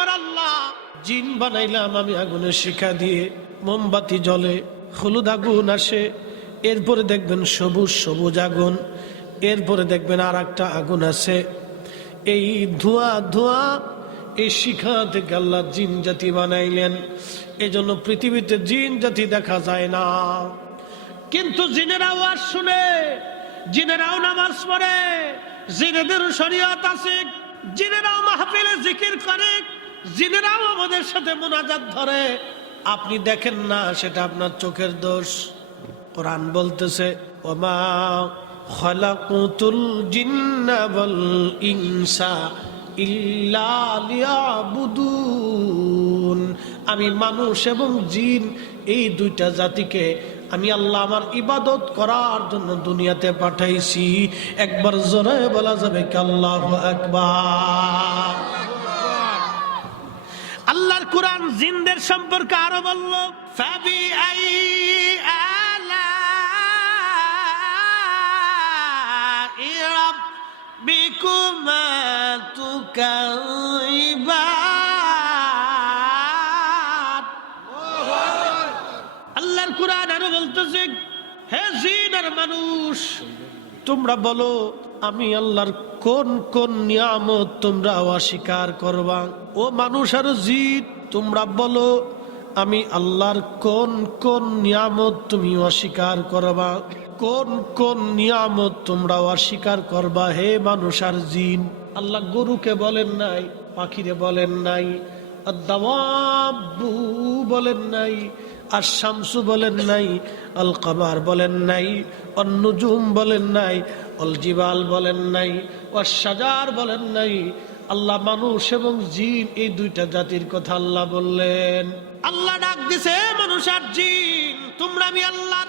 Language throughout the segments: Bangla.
আমার আল্লাহ জিন বানাইলাম আমি আগুনের শিখা দিয়ে, মোমবাতি জ্বলে, হলুদ আগুন আসে, এরপরে দেখবেন সবুজ সবুজ আগুন, এরপরে দেখবেন আর একটা আগুন আছে। এই ধোঁয়া ধোঁয়া এই শিখা থেকে আল্লাহ জিন জাতি বানাইলেন। এই জন্য পৃথিবীতে জিন জাতি দেখা যায় না, কিন্তু জিনের আওয়াজ শুনে, জিনেরাও নামাজ পড়ে, জিনেদের শরীয়ত আছে, জিনেরাও মাহফিলে জিকির করে, জিনেরাও আমাদের সাথে মুনাজাত ধরে। আপনি দেখেন না, সেটা আপনার চোখের দোষ। কোরআন বলতেছে ওমা খালাকুতুল জিন্না ওয়াল ইনসা ইল্লা লিয়াবুদুন, আমি মানুষ এবং জিন এই দুইটা জাতিকে আমি আল্লাহ আমার ইবাদত করার জন্য দুনিয়াতে পাঠাইছি। একবার জোরে বলা যাবে কি আল্লাহু আকবার। আল্লাহর কোরআন জিনদের সম্পর্কে আরো বলল ফাবি আই আলাই রাব্বিকুমা তুকাইবান। আল্লাহর কোরআন আরো বলতেছে হে জিন আর মানুষ, তোমরা বলো আমি আল্লাহর কোন কোন নিয়ামত তোমরা অস্বীকার করবা। ও মানুষ আর জিন, তোমরা বলো আমি আল্লাহর কোন কোন নিয়ামত তুমি অস্বীকার করবা, কোন কোন নিয়ামত তোমরা অস্বীকার করবা হে মানুষ আর জিন। আল্লাহ গরুকে বলেন নাই, পাখিরে বলেন নাই, আর দাওয়াবু বলেন নাই, আর শামসু বলেন নাই, আল কামার বলেন নাই, অন্নুজুম বলেন নাই, অল জিবাল বলেন নাই, ওয়াশজার বলেন নাই। আল্লাহ মানুষ এবং জিন এই দুইটা জাতির কথা আল্লাহ বললেন। আল্লাহ ডাক দিছে মানুষ আর জিন, তোমরা আমি আল্লাহ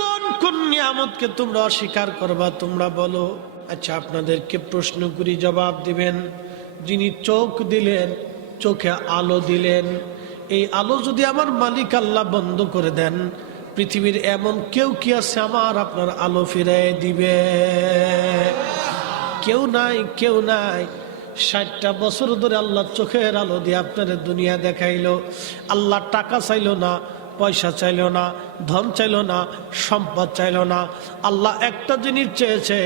কোন কোন নিয়ামতকে তোমরা অস্বীকার করবা তোমরা বলো। আচ্ছা আপনাদেরকে প্রশ্ন করি, জবাব দিবেন। যিনি চোখ দিলেন, চোখে আলো দিলেন, এই আলো যদি আমার মালিক আল্লাহ বন্ধ করে দেন, পৃথিবীর এমন কেউ কি আছে আমার আপনার আলো ফিরিয়ে দিবে? কেউ নাই, কেউ নাই। 60টা বছর ধরে আল্লাহ চোখের আলো দিয়ে আপনার দুনিয়া দেখাইলো। আল্লাহ টাকা চাইলো না, পয়সা চাইলো না, ধন চাইলো না, সম্পদ চাইলো না। আল্লাহ একটা জিনিস চেয়েছে,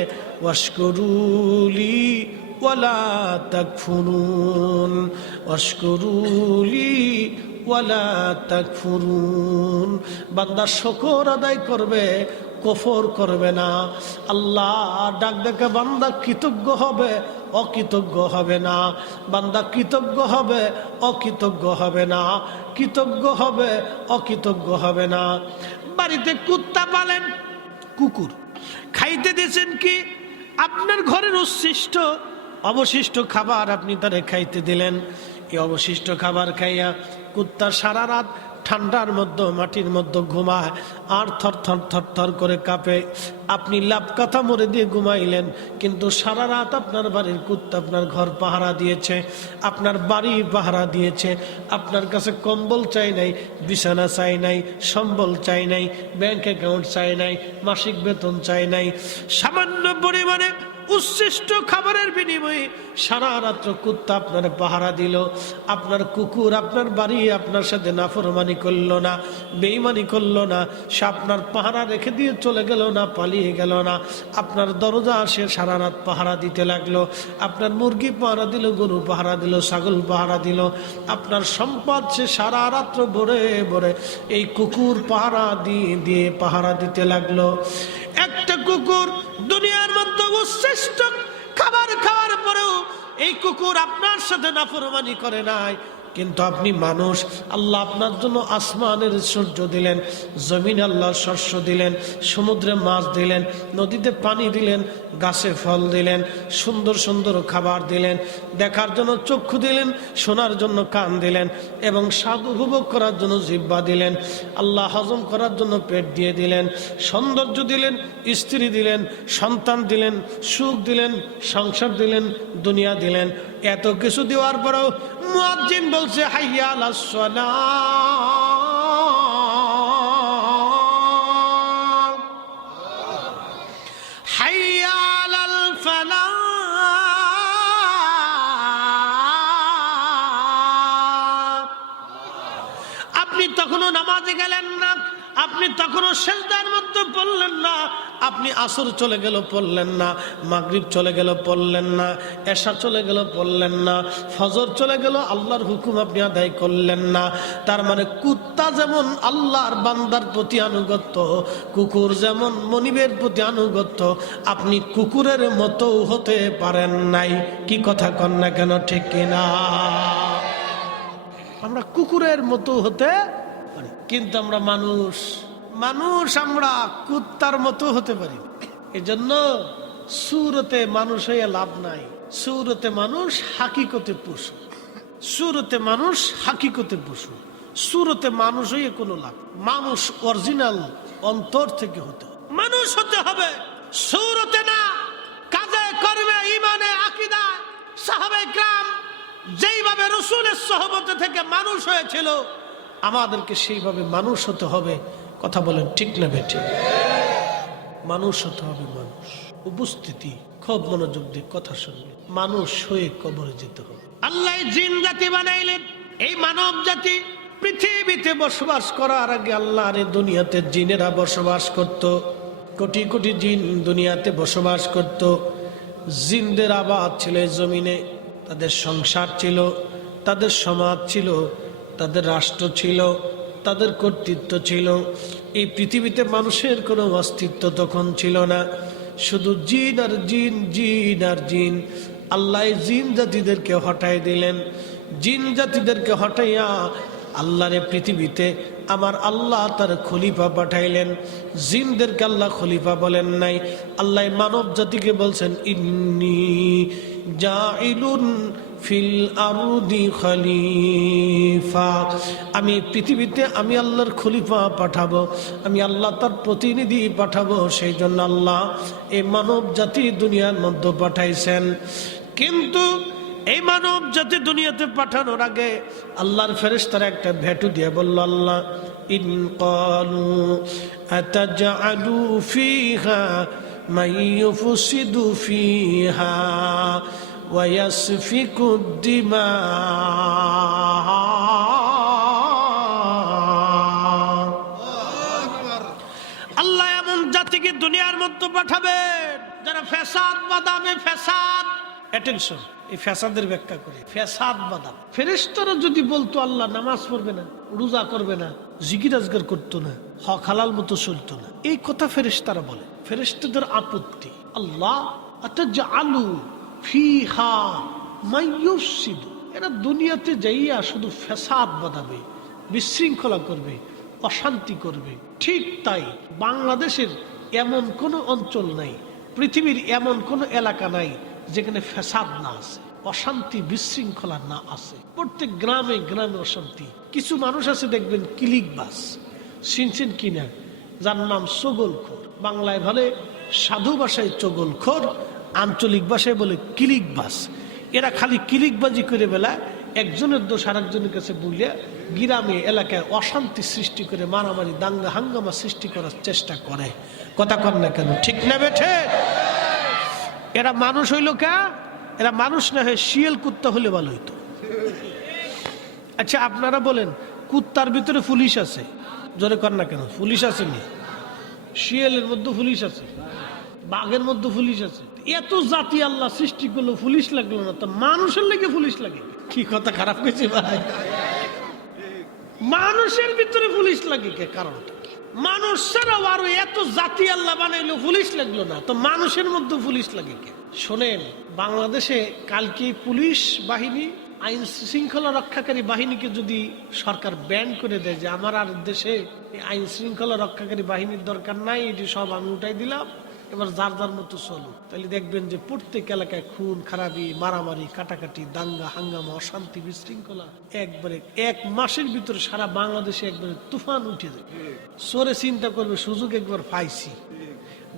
ওয়াশকুরুলি ওয়ালা তাকফুরুন, ওয়াশকুরুলি ওয়ালা তাকফুরুন। বান্দা শুকর আদায় করবে, কফর করবে না। আল্লাহ ডাক দেখে বান্দা কৃতজ্ঞ হবে, অকৃতজ্ঞ হবে না। বান্দা কৃতজ্ঞ হবে, অকৃতজ্ঞ হবে না। কৃতজ্ঞ হবে, অকৃতজ্ঞ হবে না। বাড়িতে কুত্তা পালেন, কুকুর খাইতে দিয়েছেন কি আপনার ঘরের অবশিষ্ট খাবার আপনি তারে খাইতে দিলেন। এই অবশিষ্ট খাবার খাইয়া কুত্তা সারা রাত ঠান্ডার মধ্যে মাটির মধ্যে ঘুমায় আর থর থর থর থর করে কাঁপে। আপনি লাভ কাথা মরে দিয়ে ঘুমাইলেন, কিন্তু সারা রাত আপনার বাড়ির কুত্তা আপনার ঘর পাহারা দিয়েছে, আপনার বাড়ি পাহারা দিয়েছে। আপনার কাছে কম্বল চাই নাই, বিছানা চাই নাই, সম্বল চাই নাই, ব্যাংক অ্যাকাউন্ট চাই নাই, মাসিক বেতন চাই নাই। সামান্য পরিমাণে উচ্ছিষ্ট খাবারের বিনিময়ে সারা রাত্র কুত্তা আপনার পাহারা দিল। আপনার কুকুর আপনার বাড়ি আপনার সাথে নাফরমানি করলো না, বেঈমানি করলো না, সে আপনার পাহারা রেখে দিয়ে চলে গেল না, পালিয়ে গেল না। আপনার দরজা সে সারা রাত পাহারা দিতে লাগলো। আপনার মুরগি পাহারা দিল, গরু পাহারা দিল, ছাগল পাহারা দিল। আপনার সম্পদ সে সারা রাত্র ভরে ভরে এই কুকুর পাহারা দিয়ে দিয়ে পাহারা দিতে লাগলো। একটা কুকুর দুনিয়ার মধ্যে শ্রেষ্ঠ খাবার খাওয়ার পরেও এই কুকুর আপনার সাথে নাফরমানি করে নাই। কিন্তু আপনি মানুষ, আল্লাহ আপনার জন্য আসমানের সূর্য দিলেন, জমিন আল্লাহ শস্য দিলেন, সমুদ্রে মাছ দিলেন, নদীতে পানি দিলেন, গাছে ফল দিলেন, সুন্দর সুন্দর খাবার দিলেন, দেখার জন্য চক্ষু দিলেন, শোনার জন্য কান দিলেন, এবং স্বাদ উপভোগ করার জন্য জিহ্বা দিলেন। আল্লাহ হজম করার জন্য পেট দিয়ে দিলেন, সৌন্দর্য দিলেন, স্ত্রী দিলেন, সন্তান দিলেন, সুখ দিলেন, সংসার দিলেন, দুনিয়া দিলেন। এত কিছু দেওয়ার পরেও মুয়াজ্জিন বলছে হাইয়া আলাস সালাহ, হাইয়া আলাল ফালাহ। তখনও নামাজে গেলেন না, আপনি তখনও সিজদার মধ্যে পড়লেন না, আপনি আসর চলে গেল পড়লেন না, মাগরিব চলে গেল পড়লেন না, এশা চলে গেল পড়লেন না, ফজর চলে গেল আল্লাহর হুকুম আপনি আদায় করলেন না। তার মানে কুত্তা যেমন আল্লাহর বান্দার প্রতি আনুগত্য, কুকুর যেমন মনিবের প্রতি আনুগত্য, আপনি কুকুরের মতো হতে পারেন নাই। কি কথা কন না কেন, ঠিক কিনা? আমরা কুকুরের মতো হতে পারি, কিন্তু আমরা মানুষ আমরা কুত্তার মতো হতে পারি। এজন্য সুরতে মানুষ হয়ে লাভ নাই। সুরতে মানুষ হাকিকতে পশু, সুরতে মানুষ হাকিকতে পশু, সুরতে মানুষ হয়ে কোনো লাভ। মানুষ অরিজিনাল অন্তর থেকে হতে হবে, মানুষ হতে হবে, সুরতে না। কাজে কর্মে ঈমানে আকীদায় সাহাবায়ে কেরাম যেইভাবে রাসূলের সোহবতে থেকে মানুষ হয়েছিল, আমাদেরকে সেইভাবে মানুষ হতে হবে। কথা বলেন ঠিক না বেঠিক? মানুষ হতে হবে, মানুষ। উপস্থিতি খুব মনোযোগ দিয়ে কথা শুনবে। মানুষ হয়ে কবরে যেতে হবে। আল্লাহ জিন জাতি বানাইলেন, এই মানব জাতি পৃথিবীতে বসবাস করার আগে আল্লাহর এই দুনিয়াতে জিনেরা বসবাস করত। কোটি কোটি জিন দুনিয়াতে বসবাস করত। জিনদের আবাদ ছিল এই জমিনে, তাদের সংসার ছিল, তাদের সমাজ ছিল, তাদের রাষ্ট্র ছিল, তাদের কর্তৃত্ব ছিল। এই পৃথিবীতে মানুষের কোনো অস্তিত্ব তখন ছিল না, শুধু জিন আর জিন, জিন আর জিন। আল্লাহ জিন জাতিদেরকে হটাই দিলেন। জিন জাতিদেরকে হটাইয়া আল্লাহর পৃথিবীতে আমার আল্লাহ তার খলিফা পাঠাইলেন। জিনদেরকে আল্লাহ খলিফা বলেন নাই, আল্লাহ মানব জাতিকে বলছেন ইন্নী জাইলুন ফিল আরদি খলিফা, আমি পৃথিবীতে আমি আল্লাহর খলিফা পাঠাবো, আমি আল্লাহ তার প্রতিনিধি পাঠাবো। সেই জন্য আল্লাহ এই মানব জাতি দুনিয়ার মধ্যে পাঠাইছেন। কিন্তু এই মানব জাতি দুনিয়াতে পাঠানোর আগে আল্লাহর ফেরেশতারা একটা ভেটু দিয়ে বলল, আল্লাহ ইন ক্বালু আতাজআলু ফিহা মান ইউফসিদু ফিহা ওয়া ইয়াসফিকু দিমা, আল্লাহ এমন জাতিকে দুনিয়ার মধ্যে পাঠাবেন যারা ফ্যাসাদ বাদাবে। ফ্যাসাদ, অ্যাটেনশন, এই ফ্যাসাদের ব্যাখ্যা করে। ফ্যাসাদ বাদাম, ফেরেশতারা যদি বলতো আল্লাহ নামাজ পড়বে না, রোজা করবে না, জিকির আজগার করতো না, হক হালাল মতো চলতো না, এই কথা ফেরেশতারা বলে। ফেরেশতাদের আপত্তি, আল্লাহ আতাজআলু ফিহা মান ইউফসিদু, এরা দুনিয়াতে যাইয়া শুধু ফ্যাসাদ বাদাবে, বিশৃঙ্খলা করবে, অশান্তি করবে। ঠিক তাই বাংলাদেশের এমন কোনো অঞ্চল নাই, পৃথিবীর এমন কোনো এলাকা নাই যেখানে ফ্যাসাদ না আছে, অশান্তি বিশৃঙ্খলা না আছে। প্রত্যেক গ্রামে গ্রামে অশান্তি। কিছু মানুষ আছে দেখবেন কিলিকবাজ, শুনছেন কিনা, যার নাম চগলখোর। বাংলায় বলে সাধু ভাষায় চগলখোর, আঞ্চলিক ভাষায় বলে কিলিকবাজ। এরা খালি কিলিকবাজি করে বেলা একজনের দোষ আরেকজনের কাছে বলে গ্রামে এলাকায় অশান্তি সৃষ্টি করে মারামারি দাঙ্গা হাঙ্গামা সৃষ্টি করার চেষ্টা করে। কথা কন না কেন, ঠিক না বেঠে? এরা মানুষ হইল কে? এরা মানুষ না হয়ে শিয়াল কুত্তা হলে ভালো হইতো। আচ্ছা আপনারা বলেন, কুত্তার ভিতরে পুলিশ আছে, জোরে কর না কেন, পুলিশ আছে নি? শিয়ালের মধ্যে পুলিশ আছে, বাঘের মধ্যে পুলিশ আছে। এত জাতি আল্লাহ সৃষ্টি করলো, পুলিশ লাগলো না, তো মানুষের লেগে পুলিশ লাগে? কি কথা খারাপ হয়েছে ভাই? মানুষের ভিতরে পুলিশ লাগে কে? কারণটা কি? মানুষ ছাড়াও আরো এত জাতি আল্লাহ বানাইলো, পুলিশ লাগলো না, তো মানুষের মধ্যে পুলিশ লাগে কে? শোনেন, বাংলাদেশে কালকে পুলিশ বাহিনী, আইন শৃঙ্খলা রক্ষাকারী বাহিনীকে যদি সরকার ব্যান করে দেয় যে আমার আর দেশে আইন শৃঙ্খলা রক্ষাকারী বাহিনীর দরকার নাই, এটি সব আমি উঠাই দিলাম, এবার যার যার মতো চলো, তাহলে দেখবেন যে প্রত্যেক এলাকায় খুন খারাপি, মারামারি, কাটাকাটি, দাঙ্গা হাঙ্গামা, অশান্তি বিশৃঙ্খলা একবারে এক মাসের ভিতরে সারা বাংলাদেশে একবারে তুফান উঠে যায়। চোরে চিন্তা করবে সুযোগ একবার পাইছি,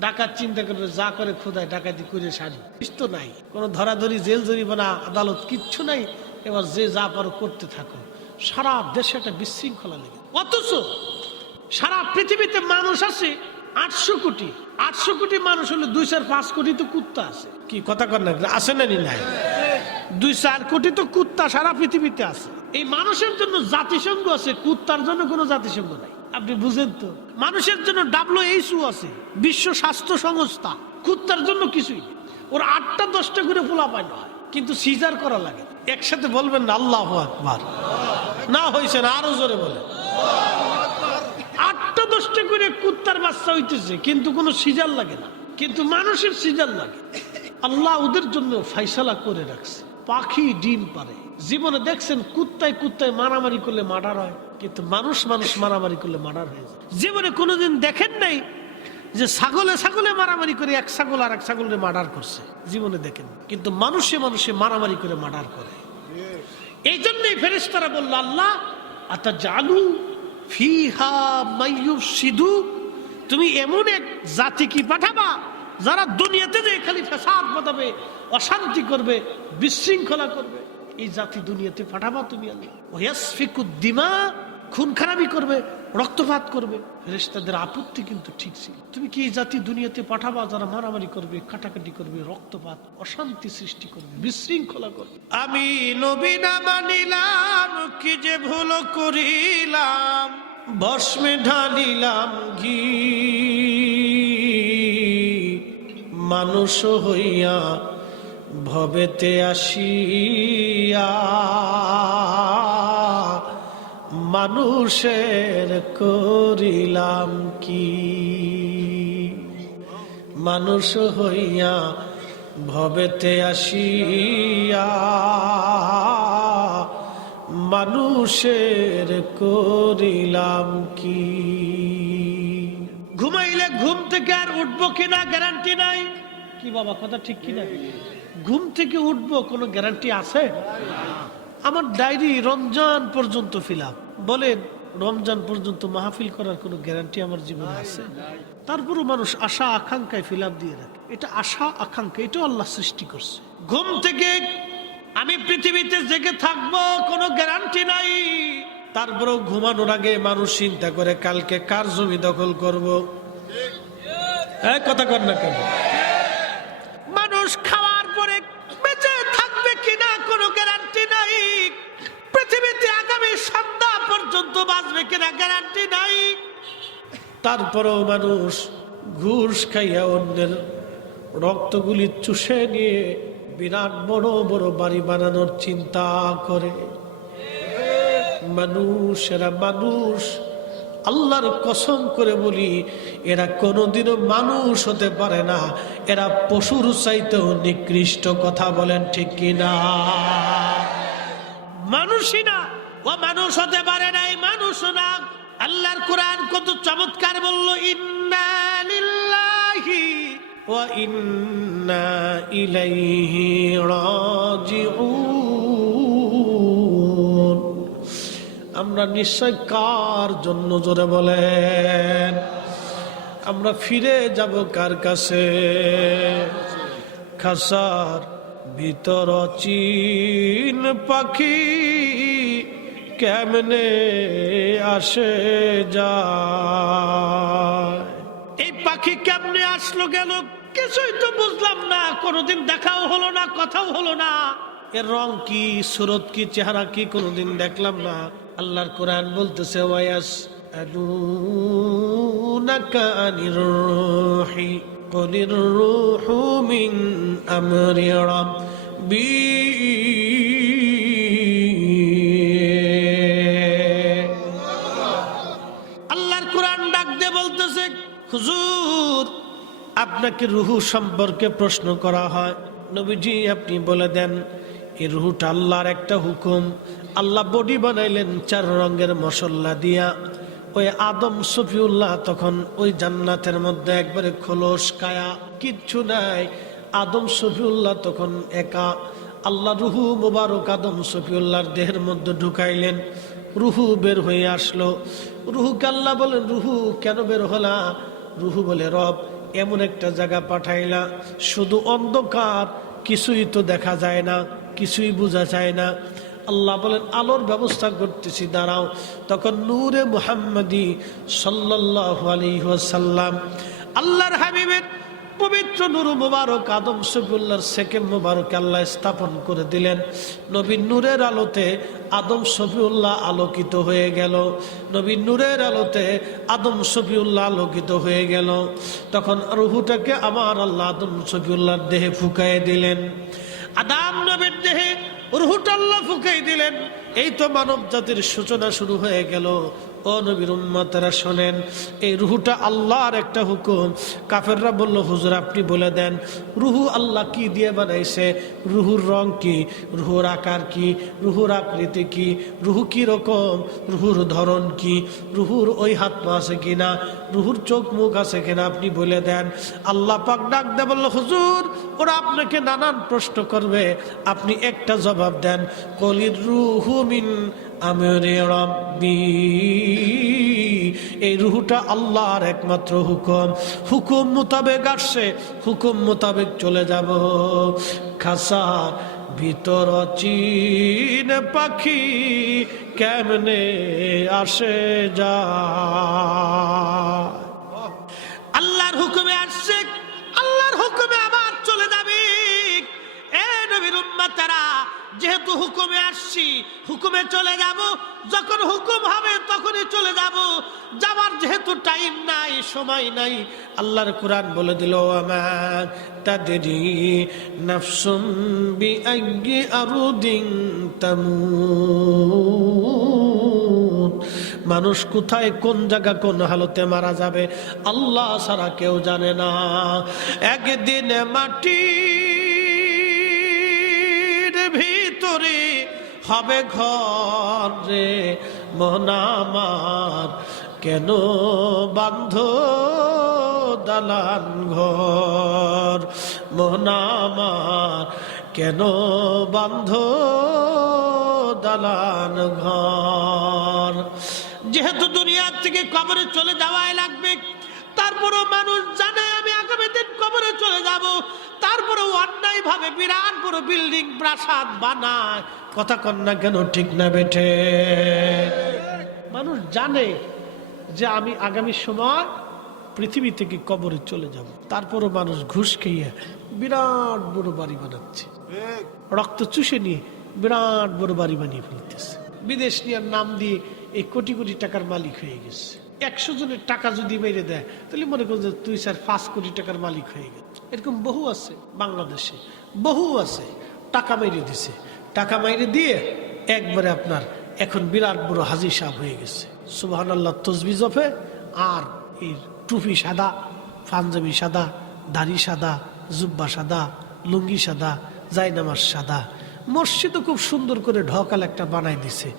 ডাকাত চিন্তা করবে যা করে খোদায় ডাকাতি করে সারি, তো নাই কোনো ধরাধরি, জেল জরিমানা, আদালত কিচ্ছু নাই, এবার যে যা পারো করতে থাকো। সারা দেশে একটা বিশৃঙ্খলা লেগে, অথচ সারা পৃথিবীতে মানুষ আছে 800 কোটি। 800 কোটি মানুষ হলে 2-5 কোটি তো কুত্তা আছে। কি কথা কর না, আছে না? নাই, 2-4 কোটি তো কুত্তা সারা পৃথিবীতে আছে। এই মানুষের জন্য জাতিসংঘ আছে, কুত্তার জন্য কোনো জাতিসংঘ নাই। আপনি বুঝেন তো? মানুষের জন্য WHO আছে, বিশ্ব স্বাস্থ্য সংস্থা। কুত্তার জন্য কিছুই নেই। ওর 8টা 10টা করে পোলাপান হয়, কিন্তু সিজার করা লাগে। একসাথে বলবেন না আল্লাহু আকবার? না হয়েছে না, আরো জোরে বলেন। 8টা 10টা করে কুত্তার বাচ্চা হইতেছে, কিন্তু কোনো সিজার লাগে না। কিন্তু মানুষের সিজার লাগে। আল্লাহ ওদের জন্য ফাইসালা করে রাখছে। পাখি ডিম পারে। জীবনে দেখছেন কুত্তায় কুত্তায় মারামারি করলে মার্ডার হয়, কিন্তু মানুষ মানুষ মারামারি করলে মার্ডার হয়ে যায়। জীবনে কোনোদিন দেখেন নাই যে ছাগলে ছাগলে মারামারি করে এক ছাগল আর এক ছাগলের মার্ডার করছে? জীবনে দেখেন। কিন্তু মানুষে মানুষে মারামারি করে মার্ডার করে। এই জন্যই ফেরেশতারা বলল, আল্লাহ আতাজালু ফিহা মাইয়ুফসিদু, তুমি এমন এক জাতি কি পাঠাবা যারা দুনিয়াতে যে খালি ফাসাদ বাঁধাবে, অশান্তি করবে, বিশৃঙ্খলা করবে? এই জাতি দুনিয়াতে পাঠাবা তুমি আল্লাহ? ওয়াসফিকুদ দিমা, খুন খারাপি করবে, রক্তপাত করবে। ফেরেশতাদের আপত্তি কিন্তু ঠিক ছিল। তুমি কি এই জাতি দুনিয়াতে পাঠাবা যারা মারামারি করবে, কাটাকাটি করবে, রক্তপাত, অশান্তি সৃষ্টি করবে, বিশৃঙ্খলা করবে? আমি নবী না মানিলাম, কি যে ভুল করিলাম, ভস্মে ঢালিলাম ঘি, মানুষ হইয়া ভবেতে আসিয়া মানুষের করিলাম কি? মানুষ হইয়া ভবেতে আসিয়া মানুষের করিলাম কি? ঘুমাইলে ঘুম থেকে আর উঠবো কিনা গ্যারান্টি নাই। কি বাবা, কথা ঠিক কিনা? ঘুম থেকে উঠবো কোনো গ্যারান্টি আছে? আমার ডায়েরি রমজান পর্যন্ত ফিলাপ। বলেন, রমজান পর্যন্ত মাহফিল করার কোনো গ্যারান্টি আমার জীবনে আছে? তারপরও মানুষ আশা আকাঙ্ক্ষায় ফিলাপ দিয়ে রাখে। এটা আশা আকাঙ্ক্ষা, এটা আল্লাহ সৃষ্টি করছে। ঘুম থেকে আমি পৃথিবীতে জেগে থাকবো কোনো গ্যারান্টি নাই। তারপরেও ঘুমানোর আগে মানুষ চিন্তা করে কালকে কার জমি দখল করব। কথা কর না কেন? মানুষ খাওয়ার পরে বেঁচে থাকবে কিনা কোনো গ্যারান্টি নাই। পৃথিবীতে আগামী সন্ধ্যা পর্যন্ত বাঁচবে কিনা গ্যারান্টি নাই। তারপরেও মানুষ ঘুষ খাইয়া অন্যের রক্তগুলি চুষে নিয়ে বিরাট বড় বড় বাড়ি বানানোর চিন্তা করে। মানুষেরা মানুষ, আল্লাহর কসম করে বলি, এরা কোনোদিনও মানুষ হতে পারে না। এরা পশুর চাইতেও নিকৃষ্ট। কথা বলেন ঠিক কিনা? মানুষই না, ও মানুষ হতে পারে না, এই মানুষ না। আল্লাহর কোরআন কত চমৎকার বলল, ইন্না লিল্লাহি ওয়া ইন্না ইলাইহি রাজিউন। আমরা নিশ্চয় কার জন্য, জোরে বলেন, আমরা ফিরে যাব কার কাছে? খাসার ভিতর চিন পাখি কেমনে আসে যায়। এই পাখি কেমনে আসলো গেল কিছুই তো বুঝলাম না। কোনোদিন দেখাও হলো না, কথাও হলো না। এর রং কি, সুরত কি, চেহারা কি কোনোদিন দেখলাম না। আল্লাহর কোরআন বলতেছে, ওয়ায়াসআলুনাকা আনির রূহি কুলির রূহু মিন আমরি রাব্বি। আল্লাহর কোরআন ডাক দিয়ে বলতেছে, হুজুর আপনাকে রুহু সম্পর্কে প্রশ্ন করা হয়। নবীজি আপনি বলে দেন, এই রুহুটা আল্লাহর একটা হুকুম। আল্লাহ বডি বানাইলেন 4 রঙের মশলা দিয়া। ওই আদম সফিউল্লাহ তখন ওই জান্নাতের মধ্যে একবারে খোলস কায়া, কিচ্ছু নাই। আদম সফিউল্লাহ তখন একা। আল্লাহ রুহু মুবারক আদম সফিউল্লাহর দেহের মধ্যে ঢুকাইলেন। রুহু বের হয়ে আসলো। রুহুকে আল্লাহ বলেন, রুহু কেন বের হলা? রুহু বলে, রব এমন একটা জায়গা পাঠাইলা, শুধু অন্ধকার, কিছুই তো দেখা যায় না, কিছুই বোঝা যায় না। আল্লাহ বলেন, আলোর ব্যবস্থা করতেছি, দাঁড়াও। তখন নূরে মুহাম্মদী সাল্লাল্লাহু আলাইহি ওয়াসাল্লাম, আল্লাহর হাবিবের পবিত্র নূর মুবারক আদম শফিউল্লাহর সেকেম মুবারক আল্লাহ স্থাপন করে দিলেন। নবীর নূরের আলোতে আদম শফিউল্লাহ আলোকিত হয়ে গেল। নবীর নূরের আলোতে আদম শফিউল্লাহ আলোকিত হয়ে গেল। তখন রূহটাকে আমার আল্লাহ আদম শফিউল্লাহর দেহে ফুঁকায়ে দিলেন। আদম নবীর দেহে রূহটা আল্লাহ ফুঁকায়ে দিলেন। এই তো মানব জাতির সূচনা শুরু হয়ে গেল। ও নবীর উম্মতেরা শোনেন, এই রুহুটা আল্লাহর একটা হুকুম। কাফেররা বলল, হুজুর আপনি বলে দেন রুহু আল্লাহ কি দিয়ে বানাইছে, রুহুর রং কি, রুহুর আকার কি, রুহুর আকৃতি কি, রুহু কি রকম, রুহুর ধরন কি, রুহুর ওই হাত পা আছে কিনা, রুহুর চোখ মুখ আছে কিনা, আপনি বলে দেন। আল্লাহ পাক ডাক দিয়ে বলল, হুজুর ওরা আপনাকে নানান প্রশ্ন করবে, আপনি একটা জবাব দেন, কলির রুহু মিন আমরি রাব্বি। এই রুহুটা আল্লাহর একমাত্র হুকুম, হুকুম মোতাবেক আসছে, হুকুম মোতাবেক চলে যাব। খাসার ভিতর চিন পাখি কেমনে আসে যা, আল্লাহর হুকুমে আসছে, আল্লাহর হুকুমে আবার চলে যাবে। এ নবীর উম্মতেরা, যেহেতু হুকুমে আসছি, হুকুমে চলে যাব। যখন হুকুম হবে তখনই চলে যাব। যাবার যেহেতু টাইম নাই, সময় নাই, আল্লাহর কোরআন বলে দিল, আমা তাদরি নাফসুম বিআইয়ি আরদিন তামুত। মানুষ কোথায়, কোন জায়গা, কোন হালতে মারা যাবে আল্লাহ ছাড়া কেউ জানে না। একদিন মাটির ভিতরে হবে ঘর রে, মন আমার কেন বান্ধ দালান ঘর, মন আমার কেন বান্ধ দালান ঘর। যেহেতু দুনিয়ার থেকে কবরে চলে যাওয়াই লাগবে, তারপরও মানুষ জানে আমি আগামী দিন কবরে চলে যাব, তারপরেও অন্যায় ভাবে বিরাট বড় বিল্ডিং প্রাসাদ বানায়। কথা কন না কেন, ঠিক না বেঠে? মানুষ জানে যে আমি আগামী সময় পৃথিবী থেকে কবরে চলে যাব, তারপরও মানুষ ঘুষ খেয়ে বিরাট বড় বাড়ি বানাচ্ছে, রক্ত চুষে নিয়ে বিরাট বড় বাড়ি বানিয়ে ফেলতেছে। বিদেশ নিয়ে নাম দিয়ে এই কোটি কোটি টাকার মালিক হয়ে গেছে। 100 জনের টাকা যদি মেরে দেয় তাহলে মনে করো যে তুই স্যার 5 কোটি টাকার মালিক হয়ে গেল। এরকম বহু আছে বাংলাদেশে, বহু আছে টাকা মেরে দিছে, টাকা মেরে দিয়ে একবারে আপনার এখন বিরাট বড় হাজী সাহেব হয়ে গেছে। সুবহানাল্লাহ তসবিহ জপে, আর এই টুপি সাদা, পাঞ্জাবি সাদা, দাড়ি সাদা, জুব্বা সাদা, লুঙ্গি সাদা, জায়নামাজ সাদা। মসজিদও খুব সুন্দর করে ঢকাল একটা বানাই দিছে।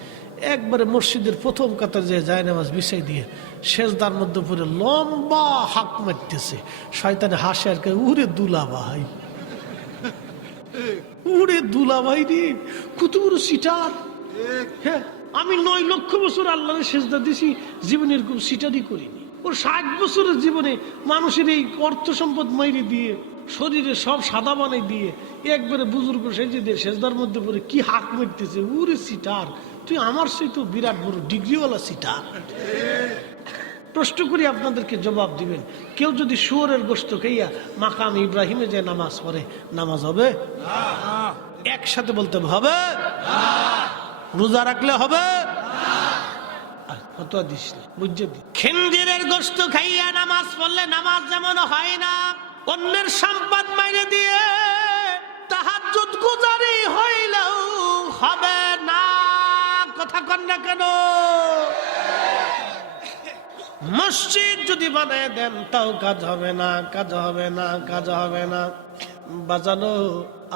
একবারে মসজিদের প্রথম কাতার যে জায়নামাজ বিছাই দিয়ে সেজদার মধ্যে পড়ে লম্বা হাঁক মারতেছে। শয়তানে হাসে আর কে, উরে দুলা ভাই, উরে দুলা ভাই রে, কত বড় সিটার। হ্যাঁ, আমি 9 লক্ষ বছর আল্লাহরে সেজদা দিছি, জীবনে এরকম সিটারই করিনি। ওর 60 বছরের জীবনে মানুষের এই অর্থ সম্পদ মাইরে দিয়ে, শরীরে সব সাদা বানাই দিয়ে, একবারে বুজুর্গ সেজে দিয়ে সেজদার মধ্যে পড়ে কি হাঁক মারতেছে, উরে সিটার, তুই আমার সেই তো বিরাট বড় ডিগ্রিওয়ালা সিটার। প্রশ্ন করি, আপনাদেরকে জবাব দিবেন। কেউ যদি শুয়োরের গোশত খাইয়া মাকাম ইব্রাহিমে যে নামাজ পড়ে, নামাজ হবে? একসাথে বলতে হবে। রোজা রাখলে হবে? ফতোয়া দিস না, বুঝছে? খিনজিরের গোশত খাইয়া নামাজ পড়লে নামাজ যেমন হয় না, অন্যের সম্পদ মাইরে দিয়ে তাহাজ্জুদ গুজারি হইলেও হবে না। কথা কন না কেন? মসজিদ যদি বানায় দেন তাও কাজ হবে না, কাজ হবে না, কাজ হবে না। বাজানো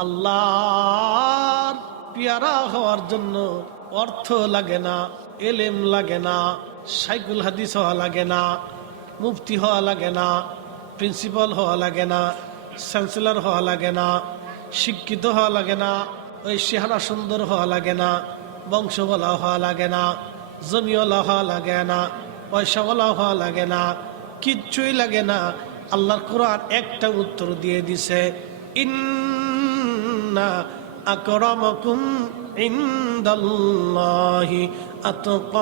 আল্লাহর পিয়ারা হওয়ার জন্য অর্থ লাগে না, এলেম লাগে না, শাইখুল হাদিস হওয়া লাগে না, মুফতি হওয়া লাগে না, প্রিন্সিপাল হওয়া লাগে না, চ্যান্সেলর হওয়া লাগে না, শিক্ষিত হওয়া লাগে না, ওই চেহারা সুন্দর হওয়া লাগে না, বংশওয়ালা হওয়া লাগে না, জমিওয়ালা হওয়া লাগে না, পয়সাওয়ালা হওয়া লাগে না, কিচ্ছুই লাগে না। আল্লাহর কোরআন একটা উত্তর দিয়ে দিছে, ইন্না আকরামাকুম ইনদাল্লাহি আতকাকুম।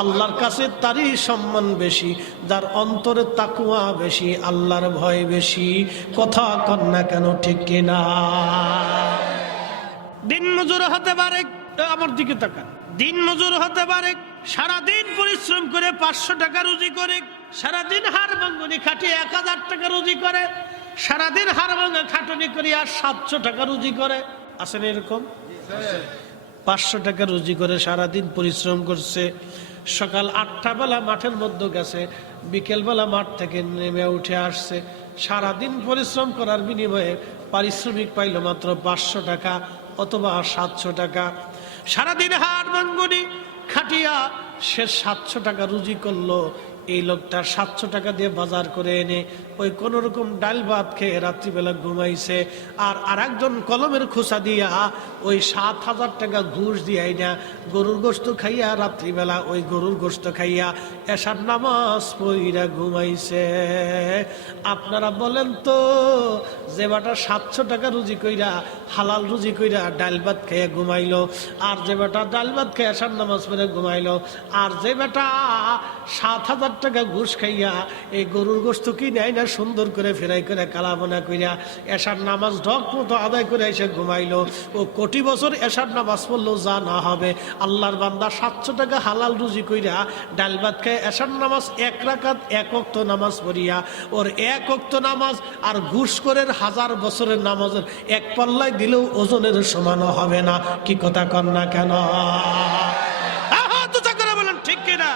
আল্লাহর কাছে তারই সম্মান বেশি যার অন্তরে তাকওয়া বেশি, আল্লাহর ভয় বেশি। কথা কন না কেন, ঠিক কিনা? দিন মজুর হতে পারে, আমার দিকে তাকান, দিন মজুর হতে পারে, সারাদিন পরিশ্রম করে 500 টাকা রুজি করে, সারাদিন হাড় ভাঙ্গনি খাটিয়ে 1000 টাকা রুজি করে, সারাদিন হাড় ভাঙ্গা খাটুনি করে আর 700 টাকা রুজি করে। আছেন এরকম? 500 টাকা রুজি করে সারাদিন পরিশ্রম করছে, সকাল 8টা বেলা মাঠের মধ্যে গেছে, বিকেলবেলা মাঠ থেকে নেমে উঠে আসছে, সারাদিন পরিশ্রম করার বিনিময়ে পারিশ্রমিক পাইল মাত্র 500 টাকা অথবা 700 টাকা। সারাদিন হাড় ভাঙ্গনি খাটিয়া সে 700 টাকা রুজি করলো। এই লোকটা 700 টাকা দিয়ে বাজার করে এনে ওই কোন রকম ডাল ভাত খেয়ে রাত্রিবেলা ঘুমাইছে, আর আরেকজন কলমের খোসা দিয়া ওই 7000 টাকা ঘুষ দিয়ে না গরুর গোশত খাইয়া রাত্রিবেলা ওই গরুর গোশত খাইয়া এশার নামাজ পড়িয়া ঘুমাইছে। আপনারা বলেন তো, যে বেটা 700 টাকা রুজি কইরা হালাল রুজি কইরা ডাল ভাত খাইয়া ঘুমাইলো, আর যে বেটা ডাল ভাত খাইয়া এশার নামাজ পড়ে ঘুমাইলো, আর যে বেটা 7000 টাকা ঘুষ খাইয়া এই গরুর গোশত কি নেয় না সুন্দর করে ফেরাই করে কালাবোনা কইরা এশার নামাজ ঢক মতো আদায় করে এসে ঘুমাইলো, ও কোটি বছর এশার নামাজ পড়লেও যা না হবে। আল্লাহর বান্দা 700 টাকা হালাল রুজি কইরা ডাল ভাত খায় এশার নামাজ 1 রাকাত 1 ওয়াক্ত নামাজ পড়িয়া ওর 1 ওয়াক্ত নামাজ আর ঘুষ করে 1000 বছরের নামাজের এক পাল্লায় দিলেও ওজনের সমান হবে না। কি কথা কন না কেন? বলেন ঠিক কিনা?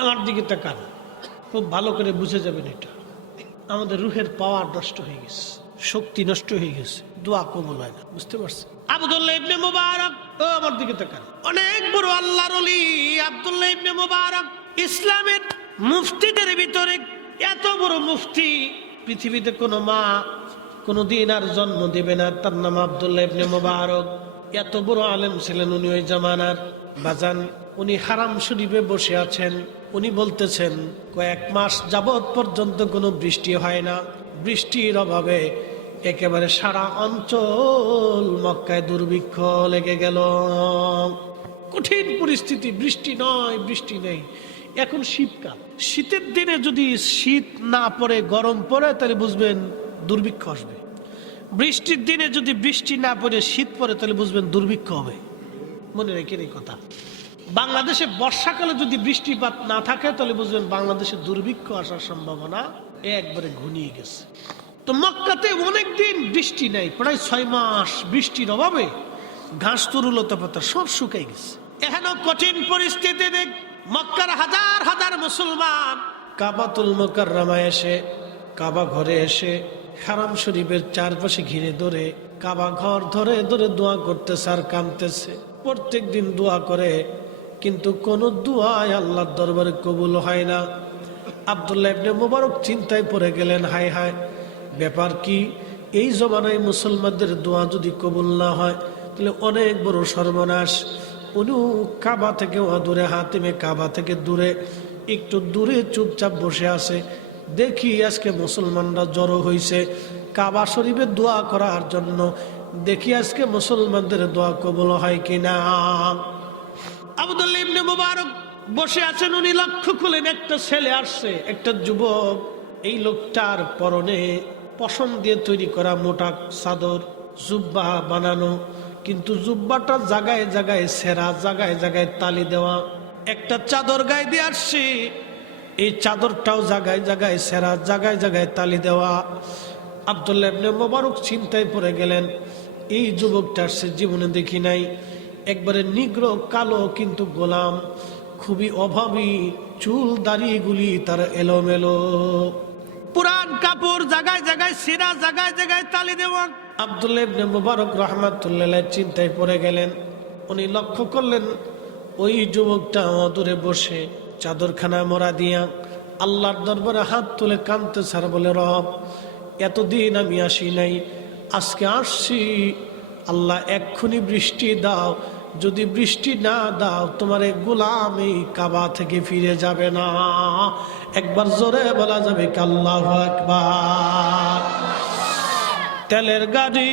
আমার দিকে তাকান, খুব ভালো করে বুঝে যাবেন। এটা আমাদের রুহের পাওয়ার নষ্ট হয়ে গেছে, শক্তি নষ্ট হয়ে গেছে, দোয়া কবুল হয় না। বুঝতে পারছেন? আব্দুল্লাহ ইবনে মুবারক, ও আমার দিকে তাকান, অনেক বড় আল্লাহর ওলি আব্দুল্লাহ ইবনে মুবারক, ইসলামের মুফতিদের ভিতরে এত বড় মুফতি পৃথিবীতে কোনো মা কোনোদিন আর জন্ম দেবে না। তার নাম আব্দুল্লাহ ইবনে মুবারক। এত বড় আলেম ছিলেন উনি ওই জামানার। বাজান, উনি হারাম শরীফে বসে আছেন, উনি বলতেছেন কয়েক মাস যাবৎ পর্যন্ত কোনো বৃষ্টি হয় না। বৃষ্টির অভাবে একেবারে সারা অঞ্চল মক্কায় দুর্ভিক্ষ লেগে গেল। কঠিন পরিস্থিতি, বৃষ্টি নয়, বৃষ্টি নেই। এখন শীতকাল, শীতের দিনে যদি শীত না পড়ে গরম পড়ে তাহলে বুঝবেন দুর্ভিক্ষ আসবে। বৃষ্টির দিনে যদি বৃষ্টি না পড়ে শীত পড়ে তাহলে বুঝবেন দুর্ভিক্ষ হবে। মনে রেখেন এই কথা। বাংলাদেশে বর্ষাকালে যদি বৃষ্টিপাত না থাকে তাহলে বুঝবেন বাংলাদেশে দুর্ভিক্ষ আসার সম্ভাবনা একবারে ঘনিয়ে গেছে। তো মক্কাতে অনেকদিন বৃষ্টি নেই, প্রায় 6 মাস বৃষ্টির অভাবে ঘাস তরুলতা পাতা সব শুকাই গেছে। এখনো কঠিন পরিস্থিতি দেখ মক্কার হাজার হাজার মুসলমান কাবাতুল মুকাররমায় এসে কাবা ঘরে এসে হারাম শরীফের চারপাশে ঘিরে ধরে কাবা ঘর ধরে ধরে দোয়া করতেছে আর কাঁদতেছে। প্রত্যেক দিন দোয়া করে, কিন্তু কোন দোয়াই আল্লাহর দরবারে কবুল হয় না। আব্দুল্লাহ ইবনে মুবারক চিন্তায় পড়ে গেলেন, হায় হায়, ব্যাপার কি? এই জমানায় মুসলমানদের দোয়া যদি কবুল না হয় তাহলে অনেক বড় সর্বনাশ। উনি কাবা থেকে দূরে, হাতিমে কাবা থেকে দূরে, একটু দূরে চুপচাপ বসে আছে। দেখি আজকে মুসলমানরা জড়ো হয়েছে কাবা শরীফে দোয়া করার জন্য। দেখি আজকে মুসলমানদের দোয়া কবুল হয় কিনা। আব্দুল্লাহ ইবনে মুবারক বসে আছেন, উনি লক্ষ্য করলেন একটা ছেলে আসছে, একটা যুবক। এই লোকটার পরনে পশম দিয়ে তৈরি করা মোটা চাদর, জুব্বা বানানো, কিন্তু জুব্বাটা জায়গায় জায়গায় ছেঁড়া, জায়গায় জায়গায় তালি দেওয়া। একটা চাদর গায়ে দিয়ে আসছে, এই চাদরটাও জায়গায় জায়গায় ছেঁড়া, জায়গায় জায়গায় তালি দেওয়া। আব্দুল্লাহ ইবনে মুবারক চিন্তায় পড়ে গেলেন, এই যুবকটা সে জীবনে দেখি নাই। একবারে নিগ্র কালো, কিন্তু গোলাম, খুবই অভাবী, চুল দাড়িগুলি তার এলোমেলো, পুরান কাপড় জায়গায় জায়গায় ছেঁড়া, জায়গায় জায়গায় তালি দেওয়া। আব্দুল্লাহ ইবনে মুবারক রাহমাতুল্লাহ চিন্তায় পড়ে গেলেন। উনি লক্ষ্য করলেন ওই যুবকটা দূরে বসে চাদরখানা মোড়া দিয়া আল্লাহর দরবারে হাত তুলে কাঁদতে ছাড় বলে, রব, এতদিন আমি আসি নাই, আজকে আসছি, আল্লাহ এক্ষুনি বৃষ্টি দাও, যদি বৃষ্টি না দাও তোমার এই গোলাম এই কাবা থেকে ফিরে যাবে না। একবার জোরে বলা যাবে কি আল্লাহু আকবার। তেলের গাড়ি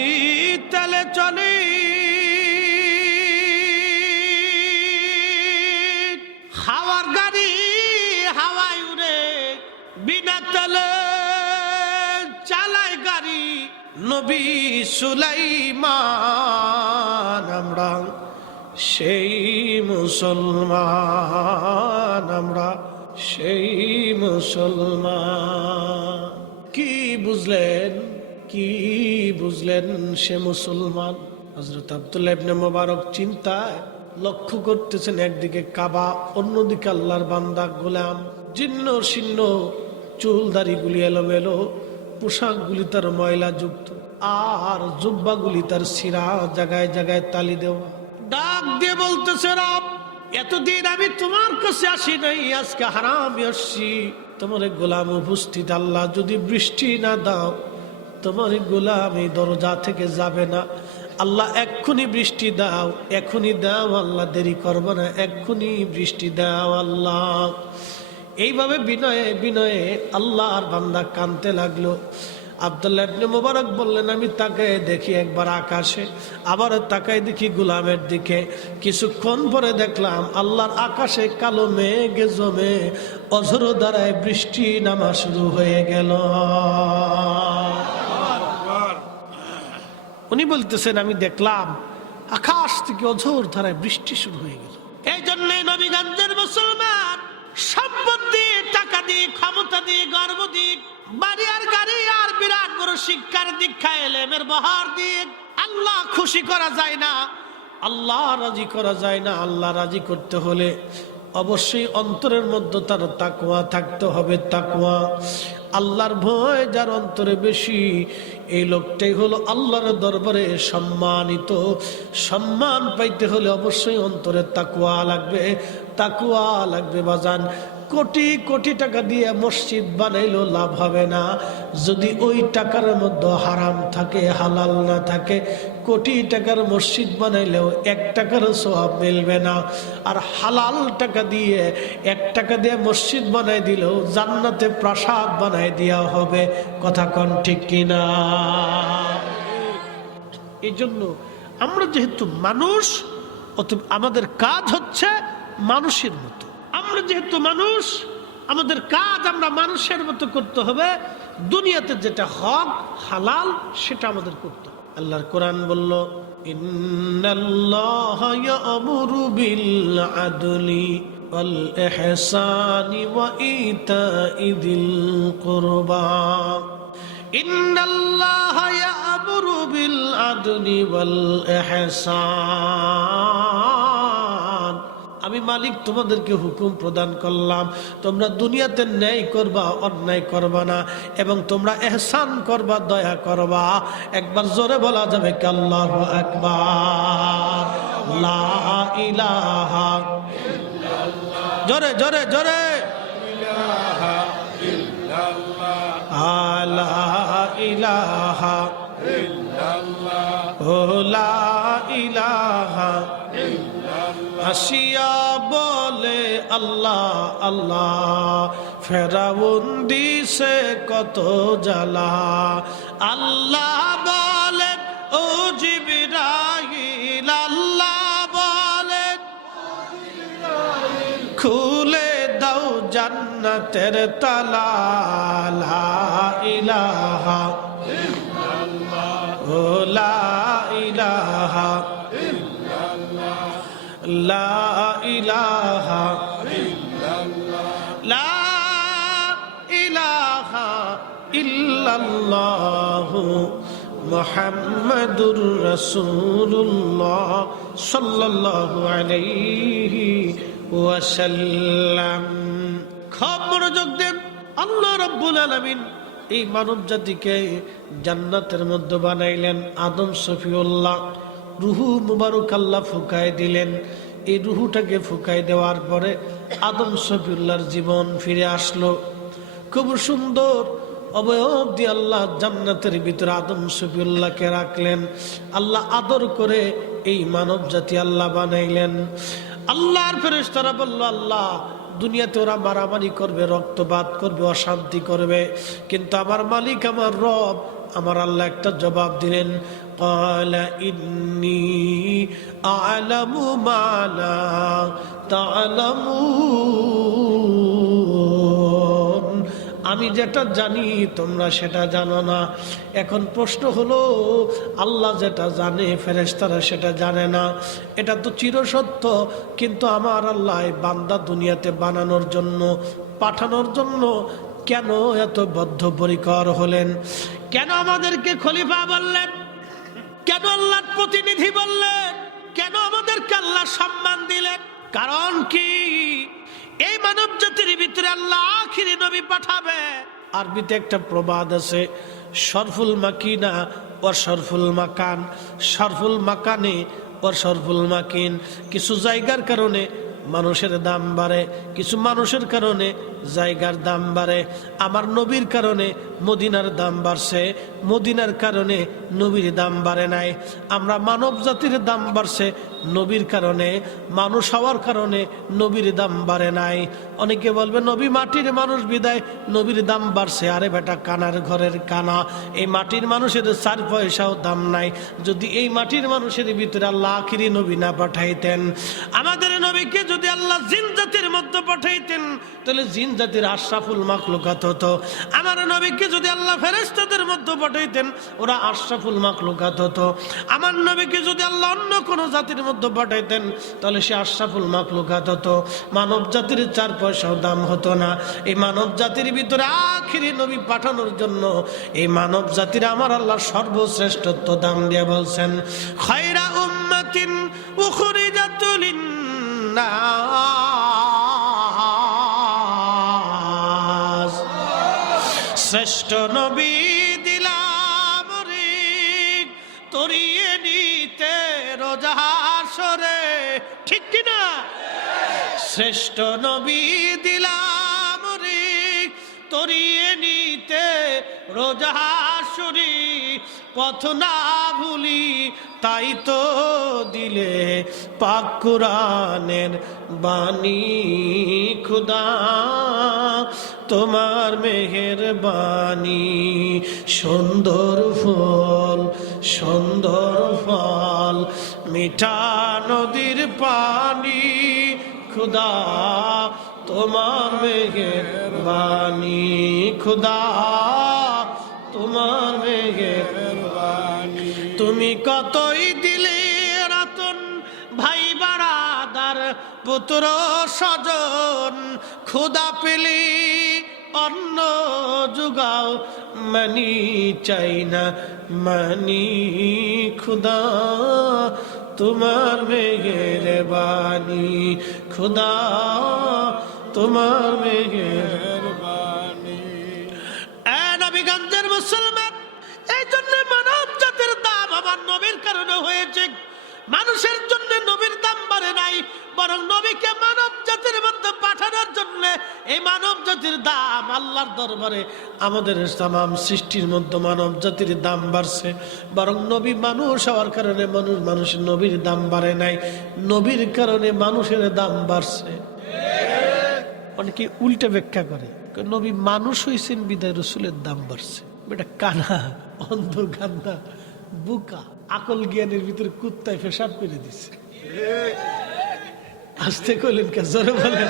তেলে চলে, হাওয়ার গাড়ি হাওয়ায় উড়ে, বিনা তেলে চালায় গাড়ি নবী সুলাইমান। আমরা সেই মুসলমান, আমরা সেই মুসলমান। কি বুঝলেন, কি বুঝলেন সে মুসলমান? হযরত আব্দুল্লাহ ইবনে মুবারক চিন্তায় লক্ষ্য করতেছেন, একদিকে কাবা, অন্যদিকে আল্লাহর বান্দা গোলাম, জীর্ণ শীর্ণ, চুল দাড়িগুলি এলোমেলো, পোশাকগুলি তার ময়লা যুক্ত, আর জুব্বাগুলি তার ছিঁড়া, জায়গায় জায়গায় তালি দেওয়া। ডাক দিয়ে বলতেছে, রব এতদিন আমি তোমার কাছে আসি নাই, আজকে হারামে আসছি, তোমার গোলাম উপস্থিত, আল্লাহ যদি বৃষ্টি না দাও তোমার গোলাম এই দরজা থেকে যাবে না। আল্লাহ এক্ষুনি বৃষ্টি দাও, এক্ষুনি দাও আল্লাহ, দেরি করবো না, এক্ষুনি বৃষ্টি দাও আল্লাহ। এইভাবে বিনয়ে বিনয়ে আল্লাহর বান্দা কাঁদতে লাগলো। আব্দুল্লাহ ইবনে মুবারক বললেন, আমি তাকায় দেখি একবার আকাশে, আবার তাকায় দেখি গোলামের দিকে। কিছুক্ষণ পরে দেখলাম আল্লাহর আকাশে কালো মেঘ জমে অঝোর দ্বারায় বৃষ্টি নামা শুরু হয়ে গেল। উনি বলতেছেন, আমি দেখলাম আকাশ থেকে অঝোর ধারায় বৃষ্টি শুরু হয়ে গেল। এই জন্য নবীগঞ্জের মুসলমান সম্পদ দিয়ে, টাকা দিয়ে, ক্ষমতা দিয়ে, গর্ব দিয়ে, বাড়ি আর গাড়ি আর বিরাট বড় শিক্ষার দীক্ষা এলেমের বহার দিয়ে আল্লাহ খুশি করা যায় না, আল্লাহ রাজি করা যায় না। আল্লাহ রাজি করতে হলে অবশ্যই অন্তরের মধ্যে তার তাকওয়া থাকতে হবে। তাকওয়া, আল্লাহর ভয় যার অন্তরে বেশি, এই লোকটাই হলো আল্লাহর দরবারে সম্মানিত। সম্মান পাইতে হলে অবশ্যই অন্তরে তাকওয়া লাগবে, তাকওয়া লাগবে বাজান। কোটি কোটি টাকা দিয়ে মসজিদ বানাইলেও লাভ হবে না যদি ওই টাকার মধ্যে হারাম থাকে, হালাল না থাকে। কোটি টাকার মসজিদ বানাইলেও 1 টাকার সওয়াব মিলবে না। আর হালাল টাকা দিয়ে 1 টাকা দিয়ে মসজিদ বানাই দিলেও জান্নাতে প্রাসাদ বানাই দেওয়া হবে। কথা কোন ঠিক কিনা? এই জন্য আমরা যেহেতু মানুষ, অতএব আমাদের কাজ হচ্ছে মানুষের মতো। আমরা যেহেতু মানুষ, আমাদের কাজ আমরা মানুষের মতো করতে হবে। দুনিয়াতে যেটা হক হালাল সেটা আমাদের করতে হবে। আল্লাহর কোরআন বলল, ইন্নাল্লাহা ইয়া'মুরু বিল আদলি ওয়াল ইহসানি ওয়া ইতা'i যিল কুরবা। ইন্নাল্লাহা ইয়া'মুরু বিল আদলি ওয়াল ইহসান। আমি মালিক তোমাদেরকে হুকুম প্রদান করলাম, তোমরা দুনিয়াতে ন্যায় করবা, অন্যায় করবা না, এবং তোমরা ইহসান করবা, দয়া করবা। একবার জোরে বলা যাবে কি আল্লাহু আকবার। লা ইলাহা ইল্লাল্লাহ, জোরে জোরে জোরে, লা ইলাহা ইল্লাল্লাহ, লা ইলাহা আসিয়া বলে আল্লাহ আল্লাহ, ফেরাউন দিছে কত জ্বালা। আল্লাহ বলে ও জিবরাইল, আল্লাহ বলে খুলে দাও জান্নাতের তালা। লা ইলাহা ইল্লাল্লাহ, ও লা ইলাহা ইল্লাল্লাহ, লা ইলাহা ইল্লাল্লাহ, লা ইলাহা ইল্লাল্লাহ মুহাম্মাদুর রাসূলুল্লাহ সাল্লাল্লাহু আলাইহি ওয়াসাল্লাম। খুব মনোযোগ দেন। আল্লাহ রাব্বুল আলামিন এই মানব জাতিকে জান্নাতের মধ্যে বানাইলেন। আদম সফিউল্লাহ রুহু মুবারক আল্লাহ ফুকায় দিলেন। এই রুহুটাকে ফুকায় দেওয়ার পরে আদম সফিউল্লাহর জীবন ফিরে আসলো। খুব সুন্দর অবয়ব দিয়ে আল্লাহ জান্নাতের ভিতরে আদম শফিউল্লাহকে রাখলেন। আল্লাহ আদর করে এই মানব জাতি আল্লাহ বানাইলেন। আল্লাহর ফেরেশতারা বলল, আল্লাহ দুনিয়াতে ওরা মারামারি করবে, রক্তপাত করবে, অশান্তি করবে, কিন্তু আমার মালিক আমার রব আমার আল্লাহ একটা জবাব দিলেন, ক্বালা ইন্নী আ'লামু মা লা তা'লামুন, আমি যেটা জানি তোমরা সেটা জানো না। এখন প্রশ্ন হলো, আল্লাহ যেটা জানে ফেরেশতারা সেটা জানে না, এটা তো চিরসত্য, কিন্তু আমার আল্লাহ বান্দা দুনিয়াতে বানানোর জন্য, পাঠানোর জন্য কেন এত বদ্ধপরিকর হলেন? কেন আমাদেরকে খলিফা বললেন? কেন আল্লাহর প্রতিনিধি বললেন? কেন আমাদেরকে আল্লাহ সম্মান দিলেন? কারণ কি? এই মানব জাতির ভিতরে আল্লাহ আখিরি নবী পাঠাবে। আরবিতে একটা প্রবাদ আছে, শরফুল মাকিনা ও শরফুল মাকান, শরফুল মাকানে ও শরফুল মাকিন। কিছু জায়গার কারণে মানুষের দাম বাড়ে, কিছু মানুষের কারণে জায়গার দাম বাড়ে। আমার নবীর কারণে মদিনার দাম বাড়ছে, মদিনার কারণে নবীর দাম বাড়ে নাই। আমরা মানব জাতির দাম বাড়ছে নবীর কারণে, মানুষ হওয়ার কারণে নবীর দাম বাড়ে নাই। অনেকে বলবে নবী মাটির মানুষ বিদায় নবীর দাম বাড়ছে। আরে বেটা, কানার ঘরের কানা, এই মাটির মানুষের 4 পয়সাও দাম নাই। যদি এই মাটির মানুষের ভিতরে আল্লাহ আখিরি নবী না পাঠাইতেন, আমাদের নবীকে যদি আল্লাহ জিন জাতির মধ্যে পাঠাইতেন, তাহলে জিন জাতির আশরাফুল মাখলুকাত হতো। আমার নবীকে যদি আল্লাহ ফেরেশতাদের মধ্যে পাঠাইতেন, ওরা আশরাফুল মাখলুকাত হতো। আমার নবীকে যদি আল্লাহ অন্য কোন জাতির মধ্যে পাঠাইতেন, তাহলে সে আশরাফুল মাখলুকাত হতো। মানব জাতির 4 পয়সাও দাম হতো না। এই মানব জাতির ভিতরে আখিরি নবী পাঠানোর জন্য এই মানব জাতির আমার আল্লাহ সর্বশ্রেষ্ঠত্ব দাম দিয়ে বলছেন, খায়রা উম্মাতিন উখরিজাত লিন-নাস, শ্রেষ্ঠ নবী দিলাম রিক তরিয়ে নিতে রোজা হাসরে। ঠিক কিনা? শ্রেষ্ঠ নবী দিলাম রিক তরিয়ে নিতে রোজা হাসরে, পথ না ভুলি তাই তো দিলে পাক কুরআনের বাণী। খুদা তোমার মেহেরবানি, সুন্দর ফুল সুন্দর ফল মিঠা নদীর পানি, খুদা তোমার মেহেরবানি, খুদা তোমার মেহেরবানি। তুমি কতই দিলে রতন ভাই বারাদার পুত্র স্বজন, খুদা পেলি অন্ন জুগাও মানি চাই না মানি, খুদা তোমার মেহেরবানি, খুদা তোমার মেহেরবানি। নবীগঞ্জের মুসলমান, এই জন্য মানব জাতির দাম আমার নবীর কারণে হয়েছে। মানুষের জন্য নবীর দাম বাড়ে নাই, বরং নবীকে মানব জাতির মধ্যে পাঠানোর জন্য এই মানব জাতির দাম আল্লাহর দরবারে, আমাদের তামাম সৃষ্টির মধ্যে মানব জাতির দাম বাড়ছে। বরং নবী মানুষ হওয়ার কারণে মানুষের নবীর দাম বাড়ে নাই, নবীর কারণে মানুষের দাম বাড়ছে। অনেকে উল্টা ব্যাখ্যা করে, নবী মানুষ হয়েছেন বিদায় রসুলের দাম বাড়ছে। এটা কানা, অন্ধ, গান্দা, বুকা, আকল জ্ঞানের ভিতরে কুত্তায় পেশাব করে দিচ্ছে। আসতে কইলেন কে? জোরে বলেন।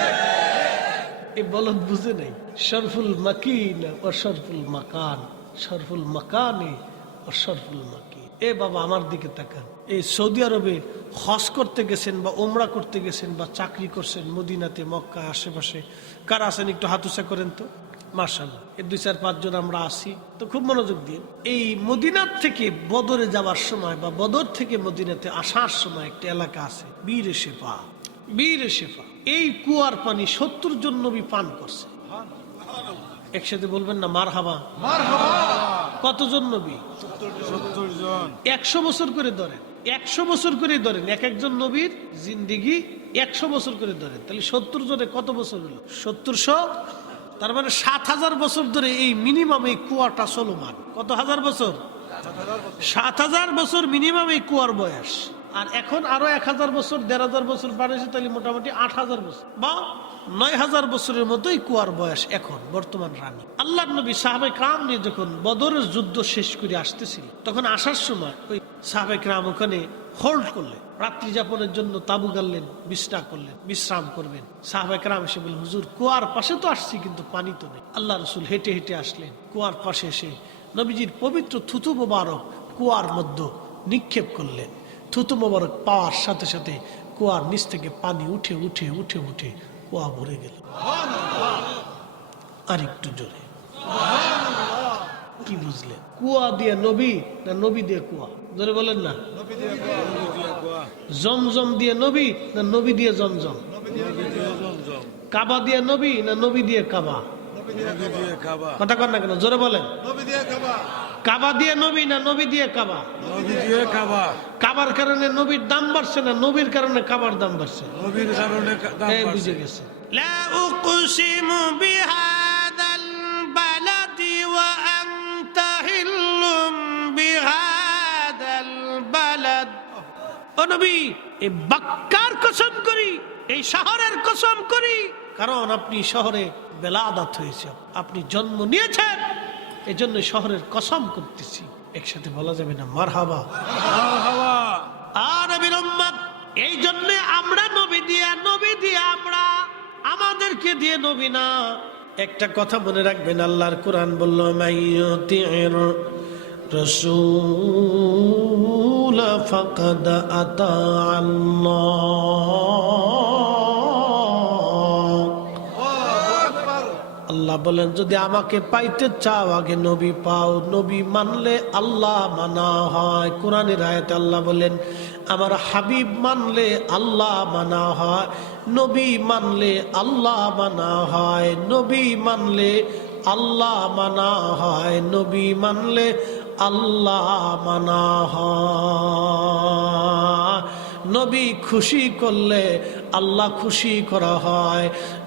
এই বলদ বুঝে নাই। শরফুল মাকিন ও শরফুল মাকান, শরফুল মাকানে ও শরফুল মাকিন। এ বাবা, আমার দিকে তাকান। এই সৌদি আরবে হজ করতে গেছেন বা ওমরা করতে গেছেন বা চাকরি করছেন মদিনাতে, মক্কা আশেপাশে, কারা আছেন একটু হাত উঁচা করেন তো। মাশাআল্লাহ, এই 2-4-5 জন আমরা আসি তো, খুব মনোযোগ দিন। এই মদিনার থেকে বদরে যাওয়ার সময় বা বদর থেকে মদিনাতে আসার সময় একটা এলাকা আছে বীর শেফা। বীর শেফা, এই কুয়ার পানি 70 জন নবী পান করছে। একসাথে বলবেন না মারহাবা? কতজন নবী? 70 জন। 100 বছর করে ধরেন, 100 বছর করে ধরেন, এক একজন নবীর জিন্দিগি 100 বছর করে ধরেন, তাহলে 70 জনে কত বছর হলো? 70 তার মানে 7,000 বছর ধরে এই মিনিমাম এই কুয়াটা চলমান। কত হাজার বছর? 7,000 বছর মিনিমাম এই কুয়ার বয়স। আর এখন আরো 1,000 বছর 1,500 বছর বাড়েছে, তাহলে মোটামুটি 8,000 বছর বা 9,000 বছরের মতোই কুয়ার বয়স এখন বর্তমান রানী। আল্লাহ নবী সাহাবে کرام নিয়ে যখন বদরের যুদ্ধ শেষ করে আসতেছিল, তখন আসার সময় ওই সাহাবে کرام ওখানে হোল্ড করলেন, রাত্রি যাপনের জন্য তাবু গাড়লেন, বিশ্রাম করবেন। সাহাবে کرام এসে বললেন, হুজুর কুয়ার পাশে তো আসছি কিন্তু পানি তো নেই। আল্লাহ রসুল হেঁটে হেঁটে আসলেন, কুয়ার পাশে এসে নবীজির পবিত্র থুতু মোবারক কুয়ার মধ্যে নিক্ষেপ করলেন। থুতু মোবারক পাওয়ার সাথে সাথে কুয়ার নিচ থেকে পানি উঠে উঠে উঠে উঠে কুয়া ভরে গেল। আর একটু জোরে কি বুঝলেন? কুয়া দিয়ে নবী না নবী দিয়ে কুয়া? জোরে বলেন না। জমজম দিয়ে নবী না নবী দিয়ে জমজম? কাবা দিয়ে নবী না নবী দিয়ে কাবা? কথা কর না কেন, জোরে বলেন। কাবা দিয়ে নবী না নবী দিয়ে কাবা? কাবার কারণে নবীর দাম বাড়ছে না নবীর কারণে কাবার দাম বাড়ছে? নবীর কারণে বুঝে গেছে। লা উকসিমু বিহাদাল বালাদি ওয়া আনতা হিল্লুম বিহাদাল বালাদ। ও নবী, এই মক্কার কসম করি, এই শহরের কসম করি, কারণ আপনি শহরে বেলাদাত হয়েছে, আপনি জন্ম নিয়েছেন, এজন্য শহরের কসম করতেছি। একসাথে বলা যাবে না মারহাবা? আর নবীর উম্মত, এই জন্য আমরা নবী দিয়ে আমরা, আমাদেরকে দিয়ে নবী না। একটা কথা মনে রাখবেন, আল্লাহর কোরআন বলল, মাইয়ুতির রাসূল ফাকাদ আতা আল্লাহ বলেন, যদি আমাকে পাইতে চাও আগে নবী পাও। নবী মানলে আল্লাহ মানা হয়। কোরআনের আয়াতে আল্লাহ বলেন, আমার হাবিব মানলে আল্লাহ মানা হয়। নবী মানলে আল্লাহ মানা হয়। নবী মানলে আল্লাহ মানা হয়। নবী মানলে আল্লাহ মানা হয়। নবী খুশি করলে আল্লাহ খুশি করা হয়।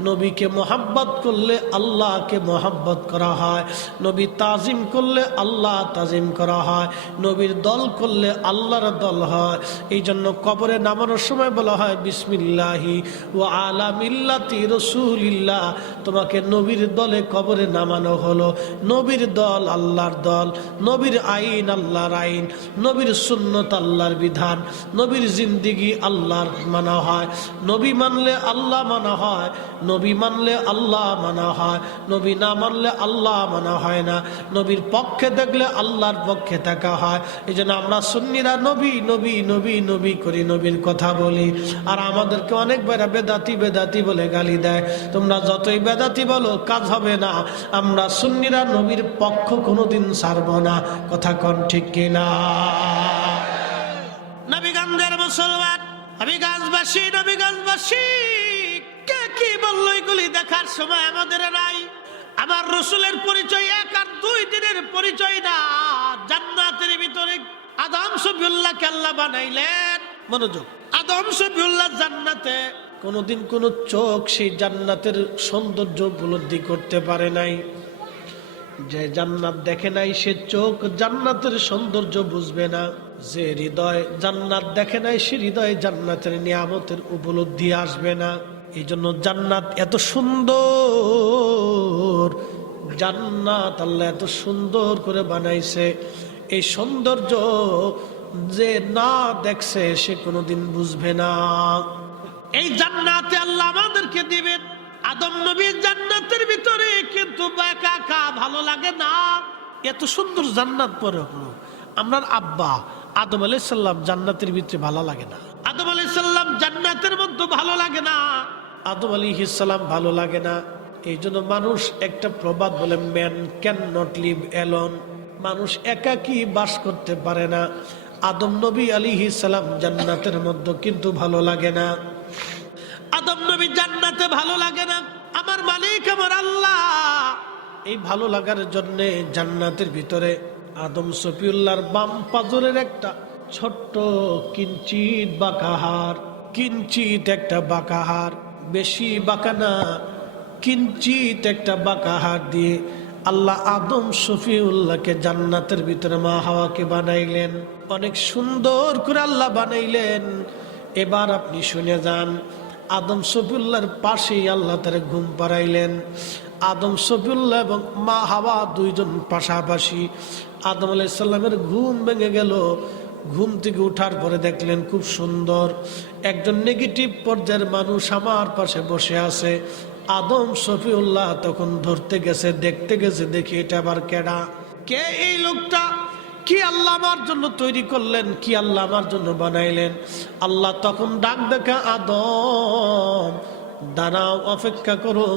নবীকে মোহাব্বত করলে আল্লাহকে মোহাব্বত করা হয়। নবী তাজিম করলে আল্লাহ তাজিম করা হয়। নবীর দল করলে আল্লাহর দল হয়। এই জন্য কবরে নামানোর সময় বলা হয়, বিসমিল্লাহি ওয়া আলা মিল্লাতি রাসূলিল্লাহ। তোমাকে নবীর দলে কবরে নামানো হলো। নবীর দল আল্লাহর দল, নবীর আইন আল্লাহর আইন, নবীর সুন্নত আল্লাহর বিধান, নবীর জিন্দিগি আল্লাহর মানা হয়। নবী মানলে আল্লাহ মানা হয়, নবী মানলে আল্লাহ মানা হয়। নবী না মানলে আল্লাহ মানা হয় না। নবীর পক্ষে দেখলে আল্লাহর পক্ষে থাকা হয়। এই জন্য আমরা সুন্নিরা নবী নবী নবী নবী করি, নবীর কথা বলি। আর আমাদেরকে অনেক বেড়া বেদাতি বেদাতি বলে গালি দেয়। তোমরা যতই বেদাতি বলো কাজ হবে না। আমরা সুন্নিরা নবীর পক্ষ কোনোদিন ছাড়ব না। কথা কন ঠিক কিনা? নবীগঞ্জের মুসলমান, নবীগঞ্জবাসী কে কি বললো এগুলি দেখার সময় আমাদের নাই। আমার রসুলের পরিচয় 1 আর 2 দিনের পরিচয় না। জান্নাতের ভিতরে আদম শফিউল্লাহকে আল্লাহ বানাইলেন। মনোযোগ, আদম শফিউল্লাহ জান্নাতে কোনোদিন কোন চোখ সেই জান্নাতের সৌন্দর্য উপলব্ধি করতে পারে নাই। যে জান্নাত দেখে নাই সে চোখ জান্নাতের সৌন্দর্য বুঝবে না। যে হৃদয় জান্নাত দেখে নাই সে হৃদয়ে জান্নাতের নিয়ামতের উপলব্ধি আসবে না। এই জন্য জান্নাত এত সুন্দর, জান্নাত আল্লাহ এত সুন্দর করে বানাইছে। এই সৌন্দর্য যে না দেখছে সে কোনোদিন বুঝবে না। এই জান্নাতে আল্লাহ আমাদেরকে দিবেন। আদম নবীর জান্নাতের ভিতরে কিন্তু একা একা ভালো লাগে না। এত সুন্দর জান্নাত পরে আমার আব্বা আদম আলাইহিস সালাম জান্নাতের ভিতরে ভালো লাগে না। আদম আলাইহিস সালাম জান্নাতের মধ্যে ভালো লাগে না। আদম আলাইহিস সালাম ভালো লাগে না। এই জন্য মানুষ একটা প্রবাদ বলে, man can not live alone. মানুষ একাকী বাস করতে পারে না। আদম নবী আলাইহিস সালাম জান্নাতের মধ্যে কিন্তু ভালো লাগে না। আদম নবী জান্নাতে ভালো লাগে না। আমার মালিক আমার আল্লাহ এই ভালো লাগার জন্য জান্নাতের ভিতরে আদম শফিউল্লাহর বাম পাজরের একটা ছোট্ট কিঞ্চিত বাঁকাহার, কিঞ্চিত একটা বাঁকাহার, বেশি বাঁকা না, কিঞ্চিত একটা বাঁকা হাত দিয়ে আল্লাহ আদম শফিউল্লাহকে জান্নাতের ভিতরে মা হাওয়াকে বানাইলেন। অনেক সুন্দর করে আল্লাহ বানাইলেন। এবার আপনি শুনে যান, আদম শফিউল্লাহর পাশেই আল্লাহ তারা ঘুম পাড়াইলেন। আদম শফিউল্লাহ এবং মা হাওয়া দুইজন পাশাপাশি। আদম আলাইহিস সালামের ঘুম ভেঙে গেল। ঘুম থেকে উঠার পরে দেখলেন খুব সুন্দর একজন নেগেটিভ পর্যায়ের মানুষ আমার পাশে বসে আছে। আদম শফিউল্লাহ তখন ধরতে গেছে, দেখতে গেছে, দেখি এটা আবার কেডা, কে এই লোকটা, কি আল্লাহ আমার জন্য তৈরি করলেন, কি আল্লাহ আমার জন্য বানাইলেন। আল্লাহ তখন ডাক দেখা, আদম দাঁড়াও, অপেক্ষা করো,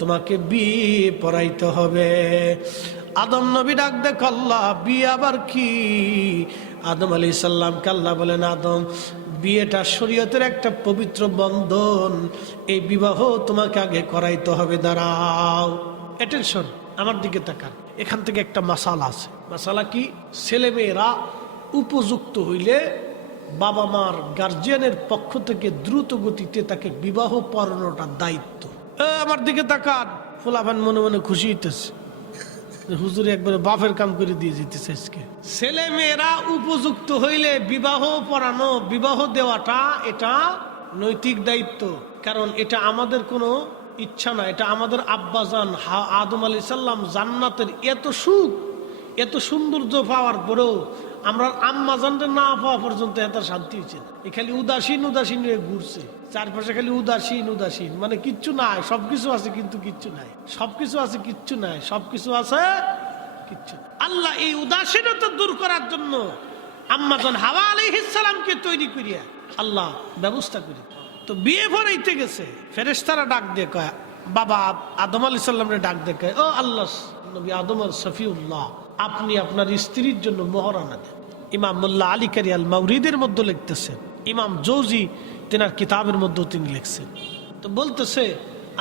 তোমাকে বিয়ে পড়াইতে হবে। আদম নবী ডাক দেখো, আল্লাহ বিয়ে আবার কি? আদম আলাইহিস সালামকে আল্লাহ বলেন, আদম বিয়েটা শরীয়তের একটা পবিত্র বন্ধন, এই বিবাহ তোমাকে আগে করাইতে হবে। দাঁড়াও, অ্যাটেনশন, আমার দিকে তাকান। এখান থেকে একটা মাসালা আছে। মাসালা কি? ছেলেমেয়েরা উপযুক্ত হইলে বাবা মার গার্জিয়ানের পক্ষ থেকে দ্রুত গতিতে তাকে বিবাহ পড়ানোটা দায়িত্ব। আমার দিকে তাকান। ফুলাফান মনে মনে খুশি হইতেছে, হুজুর একবারে বাপের কাম করে দিয়ে যেতেছে আজকে। ছেলে মেয়েরা উপযুক্ত হইলে বিবাহ পড়ানো, বিবাহ দেওয়াটা এটা নৈতিক দায়িত্ব। কারণ এটা আমাদের কোনো ইচ্ছা না, এটা আমাদের আব্বাজান আদম আলাইহিস সালাম জান্নাতের এত সুখ, এত সৌন্দর্য পাওয়ার পরেও আমরা আম্মা জানতে না পাওয়া পর্যন্ত এত শান্তি হয়েছে না। এ খালি উদাসীন উদাসীন হয়ে ঘুরছে চারপাশে, খালি উদাসীন উদাসীন, মানে কিচ্ছু নাই, সবকিছু আছে কিন্তু কিচ্ছু নাই, সবকিছু আছে কিচ্ছু নাই, সবকিছু আছে কিচ্ছু। আল্লাহ এই উদাসীনতা দূর করার জন্য আম্মাজান হাওয়া আলাইহিস সালামকে তৈরি করিয়া আল্লাহ ব্যবস্থা করি। তো বিয়ে পড়াইতে গেছে, ফেরেশতারা ডাক দিয়ে কয়, বাবা আদম আলাইহিস সালামরে ডাক দিয়ে কয়, ও আল্লাহ নবী আদম আর শফিউল্লাহ, আপনি আপনার স্ত্রীর জন্য মোহরানা দেন। ইমাম মোল্লা আলী কারি আল মাওরিদের মধ্যে লিখতেছেন, ইমাম জৌজি তেনার কিতাবের মধ্যেও তিনি লিখছেন। তো বলতেছে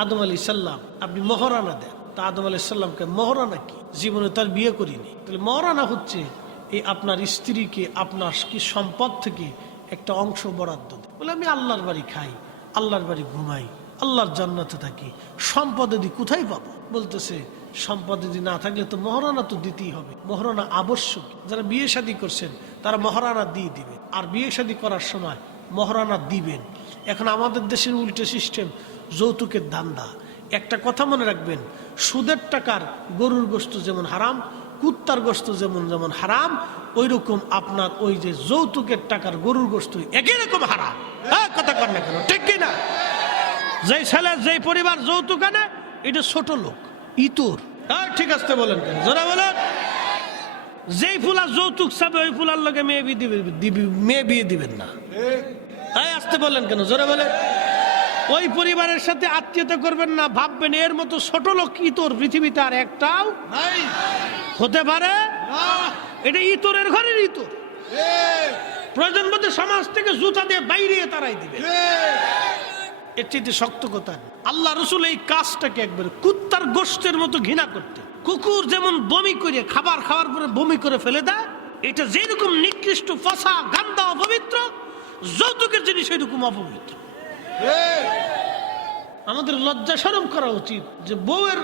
আদম আলাইহিস সালাম আপনি মোহরানা দেন। তা আদম আলাইহিস সালামকে মোহরানা কি? জীবনে তার বিয়ে করিনি। তাহলে মোহরানা হচ্ছে এই আপনার স্ত্রীকে আপনার কি সম্পদ থেকে একটা অংশ বরাদ্দ দেন। বলে আমি আল্লাহর বাড়ি খাই, আল্লাহর বাড়ি ঘুমাই, আল্লাহর জান্নাতে থাকি, সম্পদ যদি কোথায় পাবো? বলতেছে সম্পদ যদি না থাকলে তো মহারানা তো দিতেই হবে, মহারানা আবশ্যক। যারা বিয়ে শাদী করছেন তারা মহারানা দিয়ে দিবেন, আর বিয়ে শাদী করার সময় মহারানা দিবেন। এখন আমাদের দেশের উল্টো সিস্টেম, যৌতুকের ধান্দা। একটা কথা মনে রাখবেন, সুদের টাকার গরুর গোশত যেমন হারাম, কুত্তার গোশত যেমন যেমন হারাম, ওই রকম আপনার ওই যে যৌতুকের টাকার গরুর গোশত একই রকম হারাম। কথা কর না কেন, ঠিক কিনা? যেই ছেলে যেই পরিবার যৌতুক আনে এটা ছোট লোক, ইতর। ঠিক আছে বলেন কেন, যারা বলেন যেই ফুলা যৌতুক চাবে ওই ফুলার লোকে মেয়ে বিয়ে দিবেন না। আসতে বলেন কেন, যারা বলেন ওই পরিবারের সাথে আত্মীয়তা করবেন না। ভাববেন এর মতো ছোট লোক ইতর পৃথিবীতে আর একটাও হতে পারে। এটা ইতরের ঘরের ইতর। প্রয়োজন বোধে সমাজ থেকে জুতা দিয়ে বাইরে তারাই দিবে। এর চেয়ে শক্ত কথা। আল্লাহ রসুল এই কাজটাকে একবারে কুত্তার গোশতের মতো ঘৃণা করতে। কুকুর যেমন বমি করে খাবার খাওয়ার পরে বমি করে ফেলে দেয়, এটা যেরকম নিকৃষ্ট, ফসা, গান্দা, অপবিত্র, যৌতুকের জিনিস সেরকম অপবিত্র। আমাদের লজ্জা শরম করা উচিত যে বউয়ের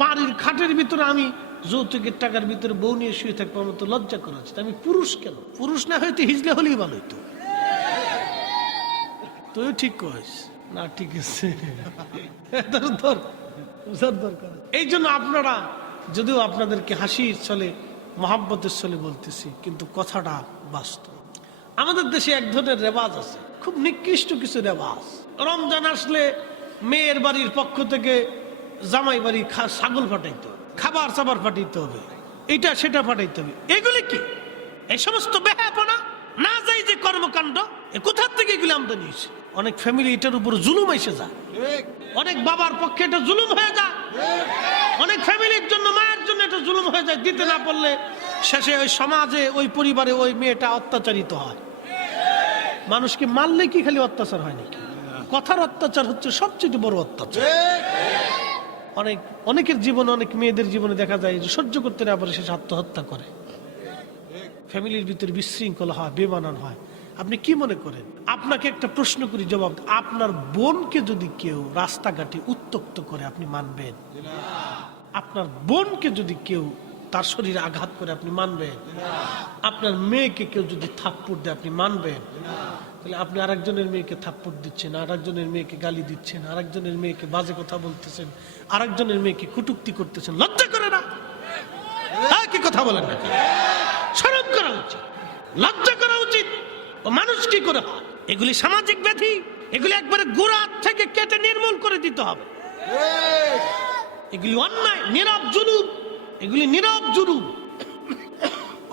বাড়ির খাটের ভিতরে আমি যৌতুকের টাকার ভিতরে বউ নিয়ে শুয়ে থাকবো, আমার তো লজ্জা করা উচিত। আমি পুরুষ কেন? পুরুষ না হয়তো হিজলে হলেই ভালো হইতো। তুই ঠিক কইস না, ঠিক আছে। এই জন্য আপনারা, যদিও আপনাদেরকে হাসির ছলে মহাব্বতের ছলে বলতেছি, কিন্তু কথাটা বাস্তব। আমাদের দেশে এক ধরনের রেওয়াজ আছে, খুব নিকৃষ্ট কিছু রেওয়াজ। রমজান আসলে মেয়ের বাড়ির পক্ষ থেকে জামাই বাড়ি ছাগল ফাটাইতে হবে, খাবার চাবার ফাটাইতে হবে, এটা সেটা ফাটাইতে হবে। এগুলি কি? এই সমস্ত বেহাপনা না যাই যে কর্মকাণ্ড, কোথার থেকে এগুলি আমদানি হয়েছে? অনেক ফ্যামিলি এটার উপর জুলুম এসে যায়, অনেক বাবার পক্ষে এটা জুলুম হয়ে যায়, অনেক ফ্যামিলির জন্য, মায়ের জন্য এটা জুলুম হয়ে যায়। দিতে না পারলে শেষে ওই সমাজে, ওই পরিবারে ওই মেয়েটা অত্যাচারিত হয়। মানুষকে মারলে কি খালি অত্যাচার হয় নাকি? কথার অত্যাচার হচ্ছে সবচেয়ে বড় অত্যাচার। অনেকের জীবনে, অনেক মেয়েদের জীবনে দেখা যায় যে সহ্য করতে না পারে সে আত্মহত্যা করে। ফ্যামিলির ভিতরে বিশৃঙ্খলা হয়, বেমানান হয়। আপনি কি মনে করেন? আপনাকে একটা প্রশ্ন করি, জবাব। আপনার বোনকে যদি কেউ রাস্তাঘাটে উত্ত্যক্ত করে আপনি মানবেন? আপনার বোনকে যদি কেউ তার শরীরে আঘাত করে আপনি মানবেন? আপনার মেয়েকে কেউ যদি থাপ্পড় দেয় আপনি মানবেন? তাহলে আপনি আরেকজনের মেয়েকে থাপ্পড় দিচ্ছেন, আরেকজনের মেয়েকে গালি দিচ্ছেন, আরেকজনের মেয়েকে বাজে কথা বলতেছেন, আরেকজনের মেয়েকে কটূক্তি করতেছেন। লজ্জা করে না? কি কথা বলেন না? শরম করা উচিত, লজ্জা করা উচিত। ও মানুষ কি করে হয়? এগুলি সামাজিক ব্যাধি, এগুলি একবারে গোড়া থেকে কেটে নির্মূল করে দিতে হবে। এগুলি অন্যায়, নীরব জুলুম, এগুলি নীরব জুলুম।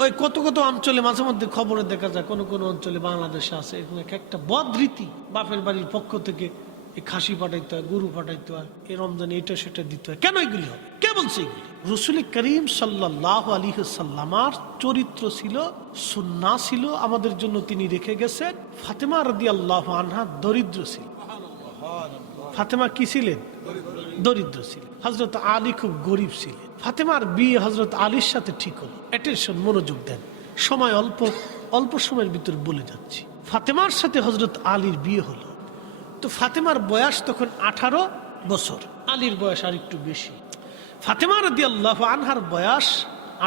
ওই কত কত অঞ্চলে মাঝে মধ্যে খবরে দেখা যায়, কোন কোন অঞ্চলে বাংলাদেশে আছে এরকম একটা বদ রীতি, বাপের বাড়ির পক্ষ থেকে এই খাসি পাঠাইতে হয়, গরু পাঠাইতে হয়, এই রমজানে এটা সেটা দিতে হয়। কেন এগুলি হবে? কে বলছে এগুলি? রাসূল করিম সাল্লাল্লাহু আলাইহি ওয়াসাল্লামের চরিত্র ছিল, সুন্নাহ ছিল, আমাদের জন্য তিনি রেখে গেছেন। ফাতেমা রাদিয়াল্লাহু আনহা দরিদ্র ছিল। ফাতেমা কি ছিলেন? দরিদ্র ছিলেন। হযরত আলী খুব গরিব ছিলেন। ফাতেমার বিয়ে হযরত আলীর সাথে ঠিক হলো। অ্যাটেনশন, মনোযোগ দেন, সময় অল্প, অল্প সময়ের ভিতর বলে যাচ্ছি। ফাতেমার সাথে হযরত আলীর বিয়ে হলো। তো ফাতেমার বয়স তখন 18 বছর, আলীর বয়স আর একটু বেশি। ফাতেমা রাদিয়াল্লাহু আনহার বয়স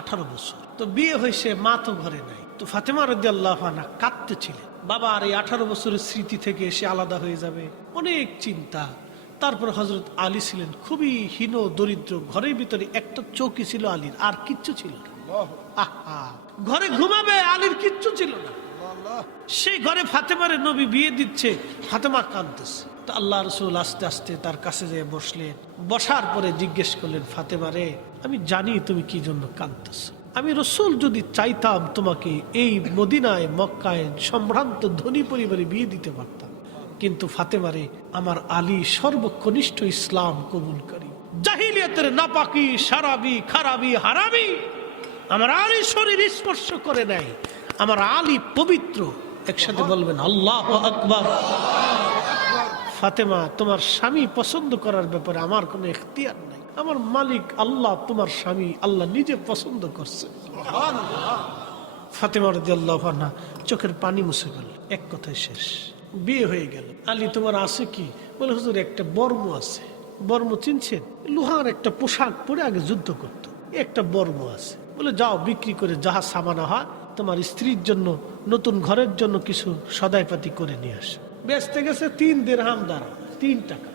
18 বছর। তো বিয়ে হয়েছে, মা তো ঘরে নাই। তো ফাতেমা রাদিয়াল্লাহু আনহা কাঁদতেছিলেন, বাবা আর এই 18 বছরের স্মৃতি থেকে এসে আলাদা হয়ে যাবে, অনেক চিন্তা। তারপর হযরত আলী ছিলেন খুবই হীন দরিদ্র, ঘরের ভিতরে একটা চৌকি ছিল আলীর, আর কিচ্ছু ছিল না। ঘরে ঘুমাবে, আলীর কিচ্ছু ছিল না। সেই ঘরে ফাতেমারে নবী বিয়ে দিচ্ছে, ফাতেমা কাঁদতেছে। তো আল্লাহ রাসূল আস্তে আস্তে তার কাছে যেয়ে বসলেন। বসার পরে জিজ্ঞেস করলেন, ফাতেমা রে, আমি জানি তুমি কি জন্য কাঁদতেছো। আমি রাসূল যদি চাইতাম তোমাকে এই মদিনায় মক্কায় সম্ভ্রান্ত ধনী পরিবারে বিয়ে দিতে পারতাম, কিন্তু ফাতেমা রে, আমার আলী সর্বকনিষ্ঠ ইসলাম কবুলকারী, জাহিলিয়াতের নাপাকি শারাবি খারাবি হারামি আমার আলী শরীর স্পর্শ করে নাই। আমার আলী পবিত্র। একসাথে বলবেন আল্লাহু আকবার। ফাতেমা, তোমার স্বামী পছন্দ করার ব্যাপারে আমার কোনো এখতিয়ার নাই, আমার মালিক আল্লাহ, তোমার স্বামী আল্লাহ নিজে পছন্দ করছে। ফাতেমা রাদিয়াল্লাহু আনহা চোখের পানি মুছে গেল। এক কথায় শেষ, বিয়ে হয়ে গেল। আলী, তোমার আছে কি? বলে, হুজুর একটা বর্ম আছে। বর্ম চিনছেন? লোহার একটা পোশাক পরে আগে যুদ্ধ করত, একটা বর্ম আছে। বলে, যাও বিক্রি করে যাহা সামানা হয় তোমার স্ত্রীর জন্য, নতুন ঘরের জন্য কিছু সদাইপাতি করে নিয়ে আসো। বেচতে গেছে 3 দিরহাম দাঁড়া, 3 টাকা।